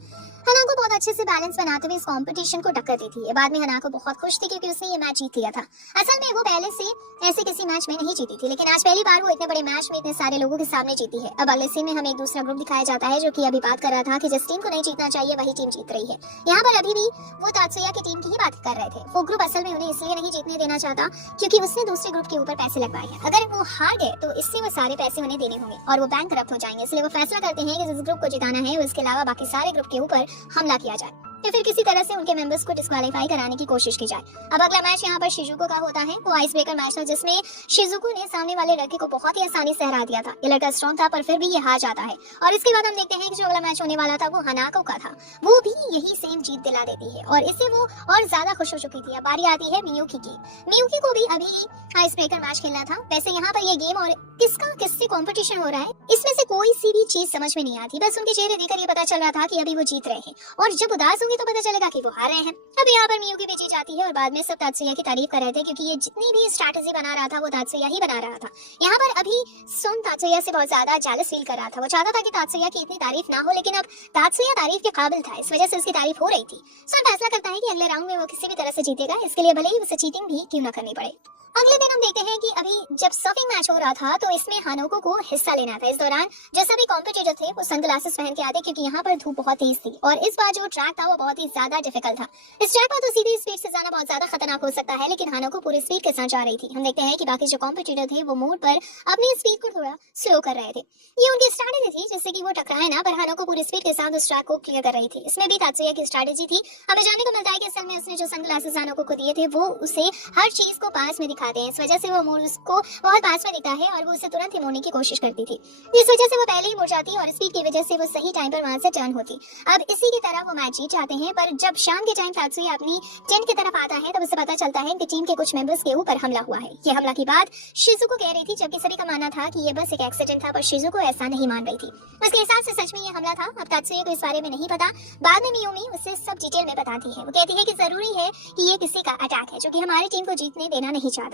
हनाको बहुत अच्छे से बैलेंस बनाते हुए इस कंपटीशन को टक्कर दी थी। बाद में हनाको बहुत खुश थी क्योंकि उसने ये मैच जीत लिया था। असल में वो पहले से ऐसे किसी मैच में नहीं जीती थी, लेकिन आज पहली बार वो इतने बड़े मैच में इतने सारे लोगों के सामने जीती है। अब अगले सीन में हमें एक दूसरा ग्रुप दिखाया जाता है जो कि अभी बात कर रहा था कि जिस टीम को नहीं जीतना चाहिए वही टीम जीत रही है। यहाँ पर अभी भी वो तात्सुया की टीम की ही बात कर रहे थे। वो ग्रुप असल में उन्हें इसलिए नहीं जीतने देना चाहता क्योंकि उसने दूसरे ग्रुप के ऊपर पैसे लगवाए हैं। अगर वो हार गए तो इससे वो सारे पैसे उन्हें देने होंगे और वो बैंक करप्ट हो जाएंगे। इसलिए वो फैसला करते हैं कि जिस ग्रुप को जिताना है उसके अलावा बाकी सारे ग्रुप के ऊपर हमला किया जाए या फिर किसी तरह से उनके मेंबर्स को डिस्क्वालीफाई कराने की कोशिश की जाए। अब अगला मैच यहाँ पर शिजुको का होता है। वो आइस ब्रेकर मैच था जिसमें शिजुको ने सामने वाले लड़के को बहुत ही आसानी से हरा दिया था। ये लड़का स्ट्रॉन्ग था पर फिर भी ये हार जाता है और इसके बाद हम देखते हैं कि जो अगला मैच होने वाला था वो हनाको का था। वो भी यही सेम जीत दिला देती है और इससे वो और ज्यादा खुश हो चुकी थी। अब बारी आती है मियुकी की। मियुकी को भी अभी आइस ब्रेकर मैच खेलना था। वैसे यहाँ पर ये गेम और किसका किससे कंपटीशन हो रहा है इसमें से कोई सी भी चीज समझ में नहीं आती। बस उनके चेहरे देखकर ये पता चल रहा था कि अभी वो जीत रहे हैं और जब उदास होंगे तो पता चलेगा कि वो हार रहे हैं। अब यहाँ पर मियुकी भी जीत जाती है और बाद में सब तात्सुया की तारीफ कर रहे थे क्योंकि ये जितनी भी स्ट्रैटेजी बना रहा था वो तात्सुया ही बना रहा था। यहाँ पर अभी सुन तात्सुया से बहुत ज्यादा जेलस फील कर रहा था। वो चाहता था कि तात्सुया की इतनी तारीफ ना हो, लेकिन अब तात्सुया तारीफ के काबिल था, इस वजह से उसकी तारीफ हो रही थी। सुन फैसला करता है कि अगले राउंड में वो किसी भी तरह से जीतेगा, इसके लिए भले ही उसे चीटिंग भी क्यों न करनी पड़े। अगले दिन हम देखते हैं कि अभी जब सर्फिंग मैच हो रहा था तो इसमें हानाको को हिस्सा लेना था। इस दौरान जो सभी कॉम्पिटिटर थे वो सनग्लासेस पहन के आते क्योंकि यहाँ पर धूप बहुत तेज थी और इस बार जो ट्रैक था वो बहुत ही ज्यादा डिफिकल्ट था। इस ट्रैक पर तो सीधी स्पीड से जाना बहुत ज्यादा खतरनाक हो सकता है, लेकिन हानाको पूरी स्पीड के साथ जा रही थी। हम देखते हैं कि बाकी जो कॉम्पिटिटर थे वो मोड़ पर अपनी स्पीड को थोड़ा स्लो कर रहे थे। ये उनकी स्ट्रैटेजी थी जिससे कि वो टकराए ना, पर हानाको पूरी स्पीड के साथ उस ट्रैक को क्लियर कर रही थी। इसमें भी तात्सुया की स्ट्रैटेजी थी। हमें जानने को मिलता है कि असल में उसने जो सनग्लासेस हानाको को दिए थे वो उसे हर चीज को पास में दिखाते हैं। इस वजह से वो मोड़ उसको बहुत पास में दिखता है और वो उसे तुरंत ही मोड़ने की कोशिश करती थी, जिस वजह से वो पहले ही मुड़ जाती और स्पीड की वजह से वो सही टाइम पर वहां से टर्न होती। अब इसी की तरह वो मैच जीत जाते हैं। पर जब शाम के टाइम तात्सुया अपनी टेंट की तरफ आता है तब उसे पता चलता है कि टीम के कुछ मेंबर्स के ऊपर हमला हुआ है। ये हमला की बात शिजुको कह रही थी, जबकि सभी का मानना था कि ये बस एक एक्सीडेंट था, पर शिजुको ऐसा नहीं मान रही थी। उसके हिसाब से सच में ये हमला था। अब तात्सुया को इस बारे में नहीं पता। बाद में मियुमी उससे सब डिटेल में बताती है। वो कहती है कि जरूरी है कि ये किसी का अटैक है जो कि हमारी टीम को जीतने देना नहीं चाहता।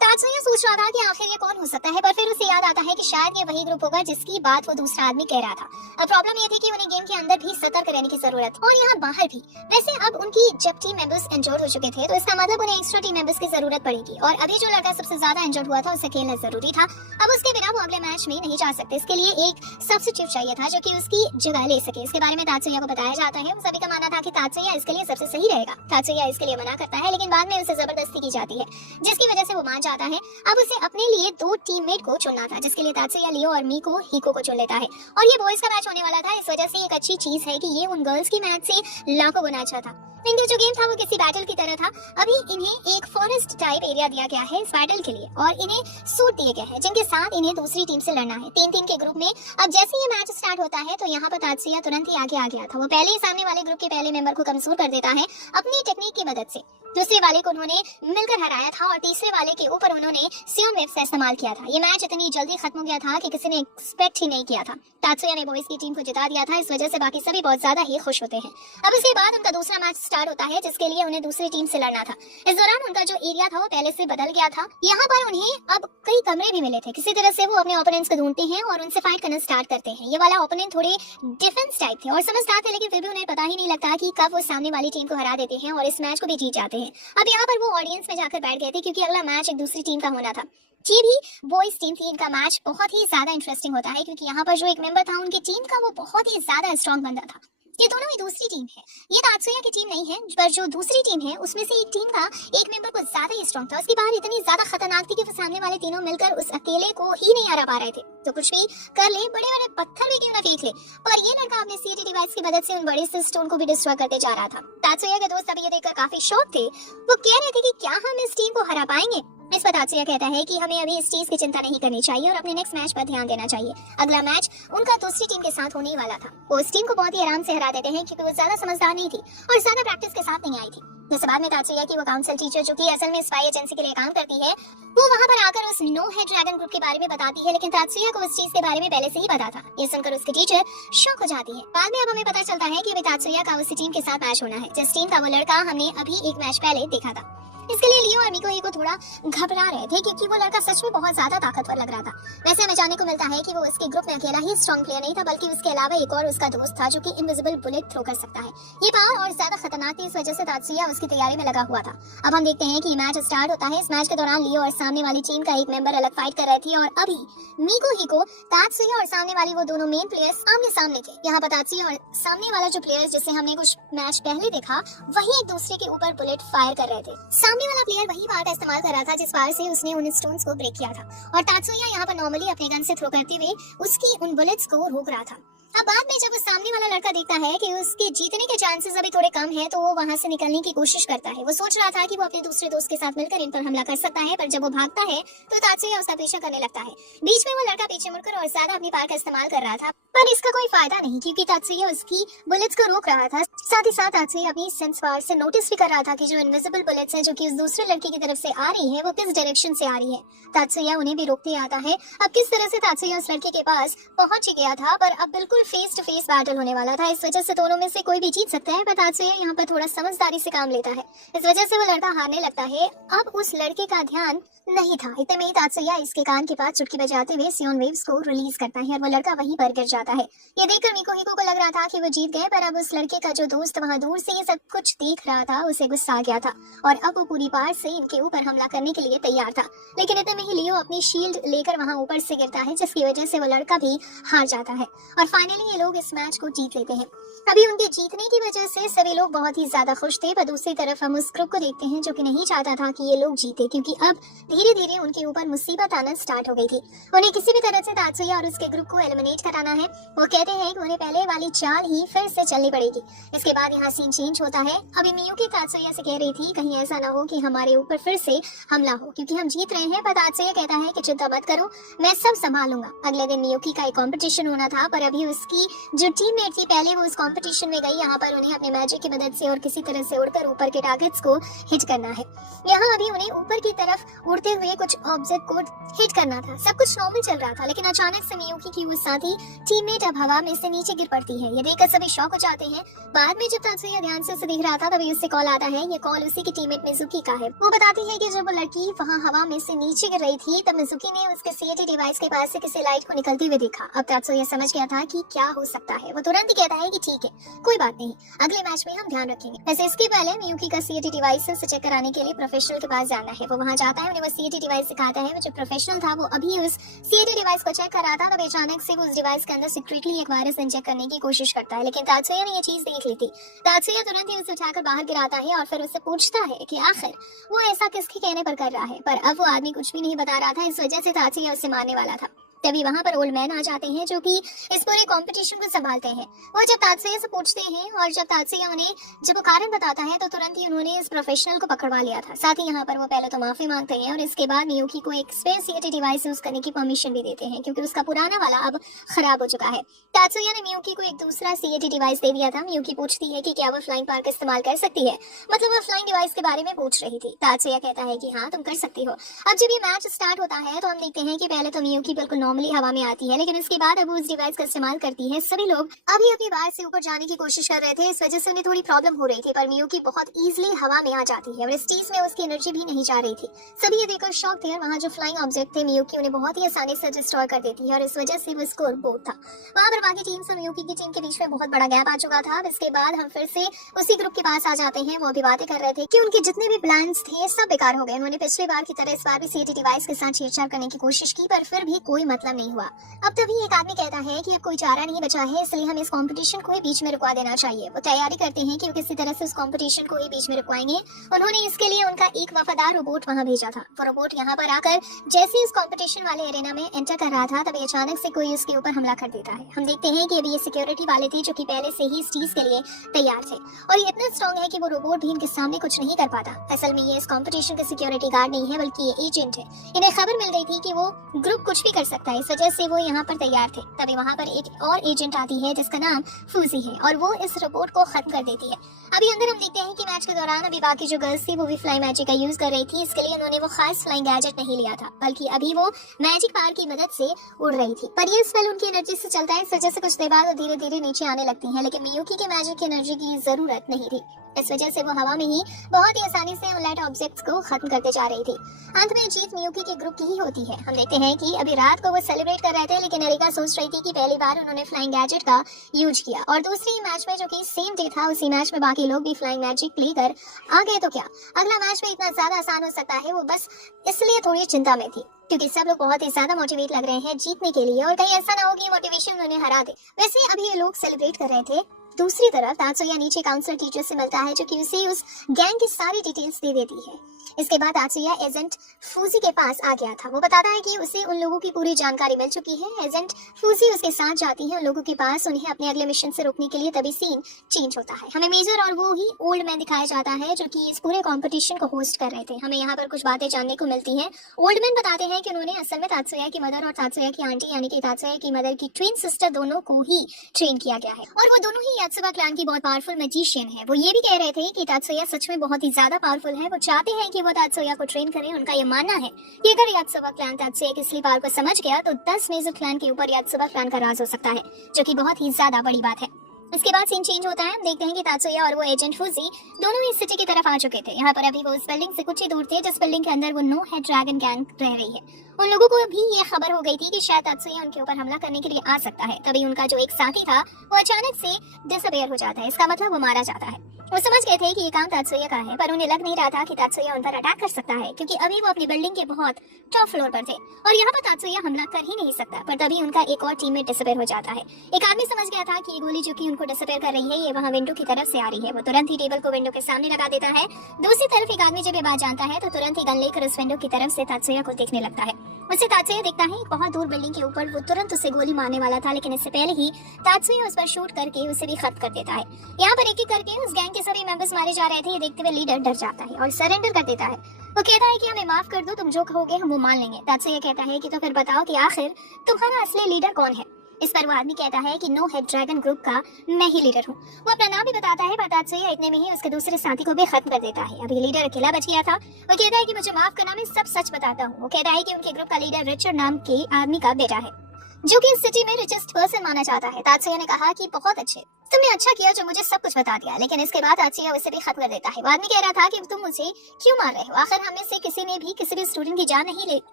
तात्सुया सोच रहा था कि आखिर ये कौन हो सकता है, पर फिर उसे याद आता है कि शायद ये वही ग्रुप होगा जिसकी बात वो दूसरा आदमी कह रहा था। अब प्रॉब्लम ये थी कि उन्हें गेम के अंदर भी सतर्क रहने की जरूरत और यहाँ बाहर भी। वैसे अब उनकी जब टीम मेंबर्स इंजर्ड हो चुके थे तो इसका मतलब उन्हें एक्स्ट्रा टीम मेंबर्स की जरूरत पड़ेगी और अभी जो लड़का सबसे ज्यादा इंजर्ड हुआ था उसे खेलना जरूरी था। अब उसके बिना वो अगले मैच में नहीं जा सकते। इसके लिए एक सब्स्टिट्यूट चाहिए था जो कि उसकी जगह ले सके। इसके बारे में तात्सुया को बताया जाता है। सभी का मानना था कि तात्सुया इसके लिए सबसे सही रहेगा। तात्सुया इसके लिए मना करता है, लेकिन बाद में उसे जबरदस्ती की जाती है जिसकी वजह से वो मान जाता है। अब उसे अपने लिए 2 टीममेट को चुनना था, जिसके लिए तात्सुया लियो और मीको हिको को चुन लेता है और ये बॉयज का मैच होने वाला था। इस वजह से एक अच्छी चीज है कि ये उन गर्ल्स की मैच से लाखों गुना अच्छा था। इनका जो गेम था वो किसी बैटल की तरह था। अभी इन्हें एक फॉरेस्ट टाइप एरिया दिया गया है इस बैटल के लिए और इन्हें सूट दिए गए हैं जिनके साथ इन्हें दूसरी टीम से लड़ना है 3-3 के ग्रुप में। अब जैसे ये मैच स्टार्ट होता है तो यहाँ पर तात्सुया तुरंत ही आगे आ गया था। वो पहले ही सामने वाले ग्रुप के पहले मेंबर को कमजोर कर देता है अपनी टेक्निक की मदद से। दूसरे वाले को उन्होंने मिलकर हराया था और तीसरे वाले के ऊपर उन्होंने सियोन वेव्स का इस्तेमाल किया था। ये मैच इतनी जल्दी खत्म हो गया था कि किसी ने एक्सपेक्ट ही नहीं किया था। तात्सुया ने बॉयज की टीम को जिता दिया था, इस वजह से बाकी सभी बहुत ज्यादा ही खुश होते हैं। अब इसके बाद उनका दूसरा मैच स्टार्ट होता है जिसके लिए उन्हें दूसरी टीम से लड़ना था। इस दौरान उनका जो एरिया था वो पहले से बदल गया था। यहाँ पर उन्हें अब कई कमरे भी मिले थे। किसी तरह से वो अपने ओपोनेंट्स को ढूंढते हैं और उनसे फाइट करना स्टार्ट करते हैं। ये वाला ओपोनेंट थोड़े डिफेंस टाइप थे और समझदार थे, लेकिन फिर भी उन्हें पता ही नहीं लगता कि कब वो सामने वाली टीम को हरा देते हैं और इस मैच को भी जीत जाते हैं। अब यहाँ पर वो ऑडियंस में जाकर बैठ गए थे क्योंकि अगला मैच एक दूसरी टीम का होना था। ये भी बॉयज टीम थी। इनका मैच बहुत ही ज्यादा इंटरेस्टिंग होता है क्योंकि यहाँ पर जो एक मेंबर था उनकी टीम का वो बहुत ही ज्यादा स्ट्रॉन्ग बंदा था। ये दोनों ही दूसरी टीम है, ये तात्सुया की टीम नहीं है, पर जो दूसरी टीम है उसमें से एक टीम का एक मेंबर कुछ ज्यादा ही स्ट्रॉन्ग था। उसकी बाहर इतनी ज्यादा खतरनाक थी कि सामने वाले तीनों मिलकर उस अकेले को ही नहीं हरा पा रहे थे। तो कुछ भी कर ले, बड़े बड़े पत्थर भी क्यों ना फेंक ले, पर ये लड़का अपने सीएटी डिवाइस की मदद से उन बड़े से स्टोन को भी डिस्ट्रॉय करते जा रहा था। तात्सुया के दोस्त अभी ये देखकर काफी शॉक थे। वो कह रहे थे कि क्या हम इस टीम को हरा पाएंगे। इस पर तात्सुया कहता है कि हमें अभी इस चीज की चिंता नहीं करनी चाहिए और अपने नेक्स्ट मैच पर ध्यान देना चाहिए। अगला मैच उनका दूसरी टीम के साथ होने वाला था। वो उस टीम को बहुत ही आराम से हरा देते हैं क्योंकि वो ज्यादा समझदार नहीं थी और ज्यादा प्रैक्टिस के साथ नहीं आई थी। जैसे बाद में तात्सुया की वो काउंसिल टीचर जो कि असल में स्पाई एजेंसी के लिए काम करती है, वो वहां पर आकर उस नो हेड ड्रैगन ग्रुप के बारे में बताती है, लेकिन तात्सुया को उस चीज के बारे में पहले से ही पता था। ये सुनकर उसकी टीचर शॉक हो जाती है। बाद में अब हमें पता चलता है कि अभी तात्सुया का उसी टीम के साथ मैच होना है जिस टीम का वो लड़का हमने अभी एक मैच पहले देखा था। इसके लिए लियो और मिको को थोड़ा घबरा रहे थे क्योंकि वो लड़का सच में बहुत ज्यादा ताकतवर लग रहा था। वैसे हमें जानने को मिलता है कि वो उसके ग्रुप में अकेला ही स्ट्रॉन्ग प्लेयर नहीं था, बल्कि उसके अलावा एक और उसका दोस्त था जो कि इनविजिबल बुलेट थ्रो कर सकता है। ये पावर और ज्यादा खतरनाक थी, इस वजह से तात्सुया उसकी तैयारी में लगा हुआ था। अब हम देखते हैं कि मैच स्टार्ट होता है। इस मैच के दौरान लियो और सामने वाली टीम का एक मेंबर अलग फाइट कर रहे थे और अभी मिको तात्सुया और सामने वाली वो दोनों मेन प्लेयर्स आमने सामने थे। यहाँ पर तात्सुया और सामने वाला जो प्लेयर जिसे हमने कुछ मैच पहले देखा, वही एक दूसरे के ऊपर बुलेट फायर कर रहे थे। सामने वाला प्लेयर वही का इस्तेमाल कर रहा था जिस पावर से उसने उन स्टोन्स को ब्रेक किया था और तात्सुया यहाँ पर नॉर्मली अपने गन से थ्रो करते हुए उसकी उन बुलेट्स को रोक रहा था। अब बाद में जब वो सामने वाला लड़का देखता है कि उसके जीतने के चांसेस अभी थोड़े कम हैं, तो वो वहां से निकलने की कोशिश करता है। वो सोच रहा था कि वो अपने दूसरे दोस्त के साथ मिलकर इन पर हमला कर सकता है, पर जब वो भागता है तो तात्सुया उसका पीछा करने लगता है। बीच में वो लड़का पीछे मुड़कर और ज्यादा अपनी पावर का इस्तेमाल कर रहा था, पर इसका कोई फायदा नहीं क्योंकि तात्सुया उसकी बुलेट्स को रोक रहा था। साथ ही साथ तात्सुया अपनी सेंस पावर से नोटिस भी कर रहा था कि जो इनविजिबल बुलेट्स हैं जो कि उस दूसरे लड़के की तरफ से आ रही है वो किस डायरेक्शन से आ रही है। तात्सुया उन्हें भी रोकते आता है। अब किस तरह से तात्सुया उस लड़के के पास पहुंच गया था, पर अब बिल्कुल फेस टू फेस बैटल होने वाला था। इस वजह से दोनों में से कोई भी जीत सकता है, पर तात्सुया यहाँ पर थोड़ा समझदारी से काम लेता है। इस वजह से वो लड़का हारने लगता है। अब उस लड़के का ध्यान नहीं था। इतने में ही तात्सुया इसके कान के पास चुटकी बजाते हुए सियोन वेव्स को रिलीज करता है और वो लड़का वहीं पर गिर जाता है। ये देखकर मिको को लग रहा था कि वो जीत गए, पर अब उस लड़के का जो दोस्त वहां दूर से ये सब कुछ देख रहा था उसे गुस्सा आ गया था और अब वो पूरी पार से इनके ऊपर हमला करने के लिए तैयार था। लेकिन इतने में ही लियो अपनी शील्ड लेकर वहां ऊपर से गिरता है, जिसकी वजह से वो लड़का भी हार जाता है और फाइनली ये लोग इस मैच को जीत लेते हैं। अभी उनके जीतने की वजह से सभी लोग बहुत ही ज्यादा खुश थे, पर दूसरी तरफ हम उस ग्रुप को देखते हैं जो कि नहीं चाहता था कि ये लोग जीते, क्योंकि अब धीरे धीरे उनके ऊपर मुसीबत आना स्टार्ट हो गई थी। उन्हें किसी भी तरह से तात्सुया और उसके ग्रुप को एलिमिनेट कराना है। वो कहते हैं कि उन्हें पहले वाली चाल ही फिर से चलनी पड़ेगी। इसके बाद यहाँ सीन चेंज होता है। अभी मियुकी तात्सुया से कह रही थी कहीं ऐसा ना हो कि हमारे ऊपर फिर से हमला हो, क्योंकि हम जीत रहे हैं। पर तात्सुया कहता है कि चिंता मत करो, मैं सब संभालूंगा। अगले दिन मियुकी का एक कॉम्पिटिशन होना था, पर अभी उसकी जो टीममेट थी पहले वो उस कॉम्पिटिशन में गई। यहाँ पर उन्हें अपने मैजिक की मदद से और किसी तरह से उड़कर ऊपर के टारगेट्स को हिट करना है। यहाँ अभी उन्हें ऊपर की तरफ उड़ते हुए कुछ ऑब्जेक्ट को हिट करना था। सब कुछ नॉर्मल चल रहा था, लेकिन अचानक से मियुकी की वो साथी टीममेट अब हवा में से नीचे गिर पड़ती है। ये देखकर सभी शॉक हो जाते हैं। बाद में जब तात्सुया ध्यान से उसे देख रहा था तभी उससे कॉल आता है। ये कॉल उसी की टीममेट मिजुकी का है। वो बताती है कि जब वो लड़की वहाँ हवा में से नीचे गिर रही थी तब मिजुकी ने उसके सीएटी डिवाइस के पास से किसी लाइट को निकलते हुए देखा। अब तात्सुया समझ गया था कि क्या हो सकता है। वो तुरंत ही कहता है कि ठीक है, कोई बात नहीं, अगले मैच में हम ध्यान रखेंगे। वैसे इसके पहले मियुकी का सीएटी डिवाइस से चेक कराने के लिए प्रोफेशनल के पास जाना है। वो वहाँ जाता है, उन्हें वो सीएटी डिवाइस दिखाता है। जो प्रोफेशनल था वो अभी उस सीएटी डिवाइस को चेक कर रहा था, तब अचानक से वो उस डिवाइस के अंदर सीक्रेटली एक वायरस इंजेक्ट करने की कोशिश करता है, लेकिन तात्सुया ने ये चीज देख ली थी। तात्सुया तुरंत ही उसे उठाकर बाहर गिराता है और फिर उससे पूछता है कि आखिर वो ऐसा किसके कहने पर कर रहा है, पर अब वो आदमी कुछ भी नहीं बता रहा था। इस वजह से तात्सुया उसे मारने वाला था। तभी वहाँ पर ओल्ड मैन आ जाते हैं जो कि इस पूरे कंपटीशन को संभालते हैं। वो जब तात्सुया से पूछते हैं और जब तात्सुया उन्हें जब वो कारण बताता है तो तुरंत ही उन्होंने इस प्रोफेशनल को पकड़वा लिया था। साथ ही यहाँ पर वो पहले तो माफी मांगते हैं और इसके बाद मियुकी को एक स्पेयर सीएटी डिवाइस यूज करने की परमिशन भी देते हैं क्योंकि उसका पुराना वाला अब खराब हो चुका है। तात्सुया ने मियुकी को एक दूसरा सीएटी डिवाइस दे दिया था। मियुकी पूछती है कि क्या वो फ्लाइंग पार का इस्तेमाल कर सकती है, मतलब वो फ्लाइंग डिवाइस के बारे में पूछ रही थी। तात्सुया कहता है कि हाँ तुम कर सकती हो। अब जब ये मैच स्टार्ट होता है तो हम देखते हैं कि पहले तो मियुकी बिल्कुल नॉर्मली हवा में आती है, लेकिन उसके बाद अब उस डिवाइस का इस्तेमाल करती है। सभी लोग अभी अपनी बार से ऊपर जाने की कोशिश कर रहे थे, इस वजह से उन्हें थोड़ी प्रॉब्लम हो रही थी, पर मियुकी बहुत इजीली हवा में आ जाती है और इस चीज में उसकी एनर्जी भी नहीं जा रही थी। सभी ये देखकर शॉक थे और वहाँ जो फ्लाइंग ऑब्जेक्ट थे मियुकी उन्हें बहुत ही आसानी से डिस्ट्रॉय कर देती है और इस वजह से वो स्कोर बोर्ड था। वहाँ पर बाकी टीम से मियुकी की टीम के बीच में बहुत बड़ा गैप आ चुका था। अब इसके बाद हम फिर से उसी ग्रुप के पास आ जाते हैं। वो भी बातें कर रहे थे कि उनके जितने भी प्लान्स थे सब बेकार हो गए। उन्होंने पिछली बार की तरह इस बार भी सीएटी डिवाइस के साथ छेड़छाड़ करने की कोशिश की, पर फिर भी कोई मतलब नहीं हुआ। अब तभी एक आदमी कहता है कि अब कोई चारा नहीं बचा है, इसलिए हमें इस कंपटीशन को ही बीच में रुकवा देना चाहिए। वो तैयारी करते हैं कि वो किसी तरह से उस कंपटीशन को ही बीच में रुकवाएंगे। उन्होंने इसके लिए उनका एक वफादार रोबोट वहां भेजा था। वो रोबोट यहाँ पर आकर जैसे इस कंपटीशन वाले एरेना में एंटर कर रहा था तभी अचानक से कोई उसके ऊपर हमला कर देता है। हम देखते हैं कि अभी ये सिक्योरिटी वाले थे जो कि पहले से ही इस चीज के लिए तैयार थे और ये इतना स्ट्रॉन्ग है कि वो रोबोट भी इनके सामने कुछ नहीं कर पाता। असल में ये इस कंपटीशन का सिक्योरिटी गार्ड नहीं है बल्कि ये एजेंट है। इन्हें खबर मिल गई थी कि वो ग्रुप कुछ भी कर सकता है, इस वजह से वो यहाँ पर तैयार थे। तभी वहाँ पर एक और एजेंट आती है जिसका नाम फूजी है और वो इस रोबोट को खत्म कर देती है। अभी अंदर हम देखते हैं कि मैच के दौरान अभी बाकी जो गर्ल्स थी वो भी फ्लाई मैजिक का यूज कर रही थी। इसके लिए उन्होंने वो खास फ्लाइंग गैजेट नहीं लिया था, बल्कि अभी वो मैजिक पावर की मदद से उड़ रही थी। पर ये स्पेल उनकी एनर्जी से चलता है, इस वजह से कुछ देर बाद वो धीरे धीरे नीचे आने लगती है, लेकिन मियुकी के मैजिक की एनर्जी की जरूरत नहीं थी। इस वजह से वो हवा में ही बहुत ही आसानी से उन लाइट ऑब्जेक्ट्स को खत्म करते जा रही थी। अंत में जीत मियुकी के ग्रुप की ही होती है। हम देखते हैं कि अभी रात को वो सेलिब्रेट कर रहे थे, लेकिन एरिका सोच रही थी कि पहली बार उन्होंने फ्लाइंग गैजेट का यूज किया और दूसरी मैच में जो कि सेम डे था उसी मैच में बाकी लोग भी फ्लाइंग मैजिक प्ले कर आ गए तो क्या अगला मैच में इतना ज्यादा आसान हो सकता है। वो बस इसलिए थोड़ी चिंता में थी क्योंकि सब लोग बहुत ही ज्यादा मोटिवेट लग रहे हैं जीतने के लिए और कहीं ऐसा ना हो कि मोटिवेशन उन्हें हरा दे। वैसे अभी ये लोग सेलिब्रेट कर रहे थे। दूसरी तरफ तात्सुया नीचे काउंसलर टीचर से मिलता है जो कि उसे उस गैंग की सारी डिटेल्स दे देती है। इसके बाद तात्सुया एजेंट फूजी के पास आ गया था। वो बताता है कि उसे उन लोगों की पूरी जानकारी मिल चुकी है। एजेंट फूजी उसके साथ जाती है उन लोगों के पास उन्हें अपने अगले मिशन से रोकने के लिए। तभी सीन चेंज होता है। हमें मेजर और वो ही ओल्ड मैन दिखाया जाता है जो कि इस पूरे कंपटीशन को होस्ट कर रहे थे। हमें यहाँ पर कुछ बातें जानने को मिलती हैं। ओल्ड मैन बताते हैं कि उन्होंने असल में तात्सुया की मदर और तात्सुया की आंटी यानी कि तात्सुया की मदर की ट्विन सिस्टर दोनों को ही ट्रेन किया गया है और वो दोनों ही यात्सुबा क्लैन की बहुत पावरफुल मैजिशियन है। वो ये भी कह रहे थे कि तात्सुया सच में बहुत ही ज्यादा पावरफुल है। वो चाहते हैं कि वो तात्सुया को ट्रेन करें। उनका ये मानना है कि अगर यात्सुबा क्लैन तात्सुया की असली पावर को समझ गया तो 10 मेजर क्लैन के ऊपर यात्सुबा क्लैन का राज हो सकता है, जो कि बहुत ही ज्यादा बड़ी बात है। इसके बाद सीन चेंज होता है। हम देखते हैं कि तात्सुया और वो एजेंट फूजी दोनों ही सिटी की तरफ आ चुके थे। यहाँ पर अभी वो उस बिल्डिंग से कुछ ही दूर थे जिस बिल्डिंग के अंदर वो नो हेड ड्रैगन गैंग रह रही है। उन लोगों को भी ये खबर हो गई थी कि शायद तात्सुया उनके ऊपर हमला करने के लिए आ सकता है। तभी उनका जो एक साथी था वो अचानक से डिसअपियर हो जाता है। इसका मतलब वो मारा जाता है। वो समझ गए थे कि ये काम तात्सुया का है, पर उन्हें लग नहीं रहा था कि तात्सुया उन पर अटैक कर सकता है क्योंकि अभी वो अपनी बिल्डिंग के बहुत टॉप फ्लोर पर थे और यहाँ पर तात्सुया हमला कर ही नहीं सकता। पर तभी उनका एक और टीममेट डिसअपियर हो जाता है। एक आदमी समझ गया था कि ये गोली जो कि उनको डिसअपियर कर रही है ये वहाँ विंडो की तरफ से आ रही है। वो तुरंत ही टेबल को विंडो के सामने लगा देता है। दूसरी तरफ एक आदमी जब ये बात जानता है तो तुरंत ही गन लेकर उस विंडो की तरफ से तात्सुया को देखने लगता है। उससे तात्सुया देखता है बहुत दूर बिल्डिंग के ऊपर वो तुरंत उसे गोली मारने वाला था, लेकिन इससे पहले ही तात्सुया उस पर शूट करके उसे भी खत्म कर देता है। यहाँ पर एक एक करके उस गैंग के सभी मेंबर्स मारे जा रहे थे। ये देखते हुए लीडर डर जाता है और सरेंडर कर देता है। वो कहता है कि हमें माफ कर दो, तुम जो कहोगे हम वो मान लेंगे। तात्सुया कहता है कि तो फिर बताओ कि आखिर तुम्हारा असली लीडर कौन है। इस पर वो आदमी कहता है कि नो हेड ड्रैगन ग्रुप का मैं ही लीडर हूँ। वो अपना नाम भी बताता है, पर तात्सुया इतने में ही उसके दूसरे साथी को भी खत्म कर देता है। अभी लीडर अकेला बच गया था। वो कहता है कि मुझे माफ करना, मैं सब सच बताता हूँ। वो कहता है कि उनके ग्रुप का लीडर रिचर्ड नाम के आदमी का बेटा है जो कि इस सिटी में रिचेस्ट पर्सन माना जाता है। तात्सुया ने कहा कि बहुत अच्छे, तुमने अच्छा किया जो मुझे सब कुछ बता दिया। लेकिन इसके बाद तात्सुया उसे भी खत्म कर देता है। वो आदमी कह रहा था कि तुम मुझे क्यों मार रहे हो, आखिर हमें से किसी ने भी किसी भी स्टूडेंट की जान नहीं ली।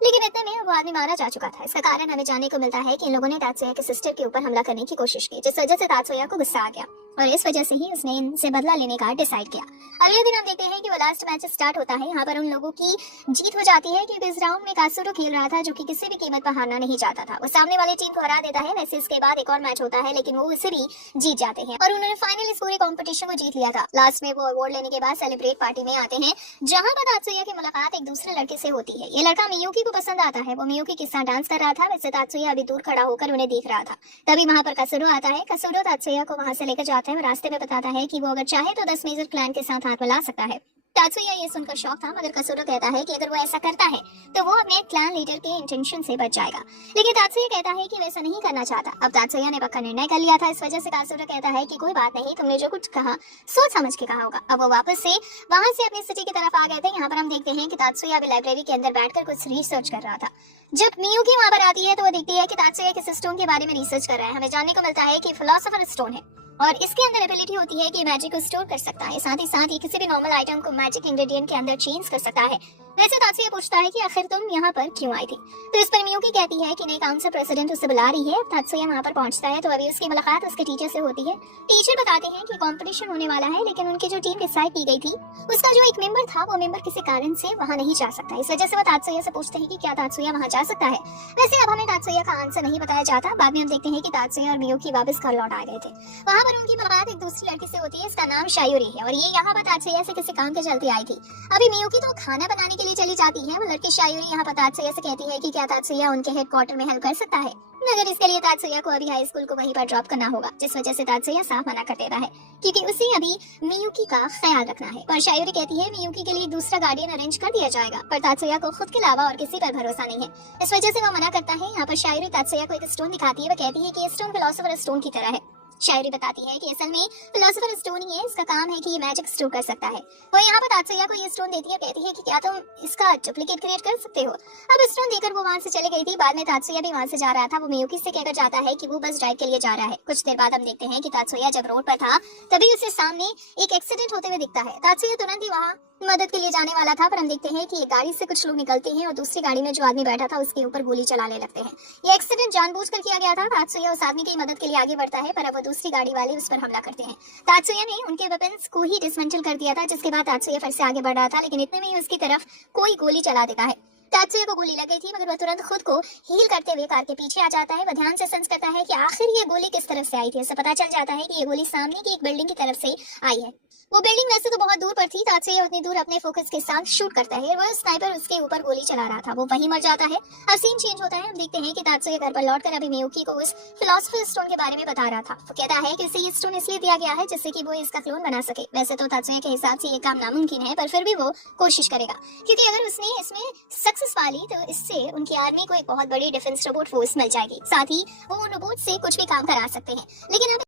लेकिन इतने में वो आदमी मारा जा चुका था। इसका कारण हमें जानने को मिलता है कि इन लोगों ने तात्सुया के सिस्टर के ऊपर हमला करने की कोशिश की, जिस वजह से तात्सुया को गुस्सा आ गया और इस वजह से ही उसने इनसे बदला लेने का डिसाइड किया। अगले दिन हम देखते हैं कि वो लास्ट मैच स्टार्ट होता है। यहाँ पर उन लोगों की जीत हो जाती है क्योंकि इस राउंड में कात्सुरो खेल रहा था जो कि किसी भी कीमत पर हारना नहीं चाहता था। वो सामने वाली टीम को हरा देता है। वैसे इसके बाद एक और मैच होता है लेकिन वो उसे भी जीत जाते हैं और उन्होंने फाइनल इस पूरे कॉम्पिटिशन को जीत लिया था। लास्ट में वो अवार्ड लेने के बाद सेलिब्रेट पार्टी में आते हैं जहाँ पर तात्सुया की मुलाकात एक दूसरे लड़के से होती है। ये लड़का मियुकी को पसंद आता है। वो मियुकी के साथ डांस कर रहा था। वैसे तात्सुया अभी दूर खड़ा होकर उन्हें देख रहा था। तभी वहाँ पर कात्सुरो आता है। कात्सुरो तात्सुया को वहाँ से लेकर जाता है और रास्ते में बताता है कि वो अगर चाहे तो 10 मेजर क्लैन के साथ हाथ मिला सकता है। तात्सुया ये सुनकर शौक था मगर कात्सुरो कहता है कि अगर वो ऐसा करता है तो वो अपने क्लैन लीडर के इंटेंशन से बच जाएगा। लेकिन तात्सुया कहता है कि वैसा नहीं करना चाहता। अब तात्सुया ने पक्का निर्णय कर लिया था। इस वजह से कात्सुरो कहता है कि कोई बात नहीं, तुमने जो कुछ कहा सोच समझ के कहा होगा। अब वो वापस से वहां से अपनी सिटी की तरफ आ गए थे। यहाँ पर हम देखते हैं कि तात्सुया अभी लाइब्रेरी के अंदर बैठकर कुछ रिसर्च कर रहा था। जब मियुकी वहां पर आती है तो वो देखती है कि तात्सुया किस स्टोन के बारे में रिसर्च कर रहा है। हमें जानने को मिलता है कि फिलोसोफर स्टोन है और इसके अंदर एबिलिटी होती है कि मैजिक को स्टोर कर सकता है। साथ ही किसी भी नॉर्मल आइटम को मैजिक इंग्रेडिएंट के अंदर चेंज कर सकता है। वैसे तात्सुया पूछता है कि आखिर तुम यहाँ पर क्यों आई थी। तो इस पर मियुकी कहती है कि नई काउंसिल प्रेसिडेंट उसे बुला रही है। तात्सुया वहाँ पर पहुंचता है तो अभी उसकी मुलाकात उसके टीचर से होती है। टीचर बताते हैं कि कंपटीशन होने वाला है लेकिन उनकी जो टीम डिसाइड की गई थी उसका जो एक मेंबर था वो मेंबर किसी कारण से वहाँ नहीं जा सकता। इस वजह से वो तात्सुया से पूछते हैं कि क्या तात्सुया वहाँ जा सकता है। वैसे अब हमें तात्सुया का आंसर नहीं बताया जाता। बाद में हम देखते हैं कि तात्सुया और मियुकी वापस घर लौट आ गए थे। वहाँ पर उनकी मुलाकात एक दूसरी लड़की से होती है। इसका नाम शायुरी है और ये यहाँ पर तात्सुया से किसी काम के चलते आई थी। अभी मियुकी तो खाना बनाने के लिए चली जाती है। लड़की शायुरी यहाँ पर तात्सुया से कहती है कि क्या तात्सुया उनके हेडक्वार्टर में हेल्प कर सकता है, मगर इसके लिए तात्सुया को अभी हाई स्कूल को वहीं पर ड्रॉप करना होगा। जिस वजह से तात्सुया साफ मना कर देता है क्योंकि उसे अभी मियुकी का ख्याल रखना है। पर शायुरी कहती है मियुकी के लिए दूसरा गार्डियन अरेंज कर दिया जाएगा, पर तात्सुया को खुद के अलावा और किसी पर भरोसा नहीं है। इस वजह से वो मना करता है। यहाँ पर शायुरी तात्सुया को एक स्टोन दिखाती है। वो कहती है कि ये स्टोन फिलोसोफर स्टोन की तरह है। शायरी बताती है कि असल में फिलोसोफर स्टोन ही है। इसका काम है कि ये मैजिक स्टोर कर सकता है। वो यहाँ पर तात्सुया को ये स्टोन देती है। कहती है कि क्या तुम इसका डुप्लीकेट क्रिएट कर सकते हो। अब स्टोन देकर वो वहाँ से चली गई थी। बाद में तात्सुया भी वहाँ से जा रहा था। वो मियुकी से कहकर जाता है कि वो बस ड्राइव के लिए जा रहा है। कुछ देर बाद हम देखते हैं कि तात्सुया जब रोड पर था तभी उसे सामने एक एक्सीडेंट होते हुए दिखता है। तात्सुया तुरंत ही वहाँ मदद के लिए जाने वाला था पर हम देखते हैं कि एक गाड़ी से कुछ लोग निकलते हैं और दूसरी गाड़ी में जो आदमी बैठा था उसके ऊपर गोली चलाने लगते हैं। ये एक्सीडेंट जानबूझकर किया गया था। तात्सुया उस आदमी की मदद के लिए आगे बढ़ता है पर अब वो दूसरी गाड़ी वाले उस पर हमला करते हैं। तात्सुया ने उनके वेपन्स को ही डिसमेंटल कर दिया था जिसके बाद तात्सुया फिर से आगे बढ़ रहा था लेकिन इतने में ही उसकी तरफ कोई गोली चला देता है। तात्सुया को गोली लग गई थी मगर वह तुरंत खुद को हील करते हुए कार के पीछे आ जाता है। वह ध्यान से सेंस करता है कि आखिर ये गोली किस तरफ से आई थी। उसे पता चल जाता है कि ये गोली सामने की एक बिल्डिंग की तरफ से आई है। वो बिल्डिंग वैसे तो बहुत दूर पर थी। तात्सुया उतनी दूर अपने फोकस के साथ शूट करता है। वह स्नाइपर उसके ऊपर गोली चला रहा था। वो वहीं मर जाता है। अब सीन चेंज होता है। हम देखते हैं कि तात्सुया घर पर लौटकर अभी मियुकी को उस फिलोसोफर स्टोन के बारे में बता रहा था। वो कहता है कि इसे ये स्टोन इसलिए दिया गया है जिससे कि वो इसका क्लोन बना सके। वैसे तो तात्सुया के हिसाब से ये काम नामुमकिन है पर फिर भी वो कोशिश करेगा क्योंकि अगर उसने इसमें सक्सेस पा ली तो इससे उनकी आर्मी को एक बहुत बड़ी डिफेंस रोबोट फोर्स मिल जाएगी। साथ ही वो उन रोबोट से कुछ भी काम करा सकते हैं। लेकिन अब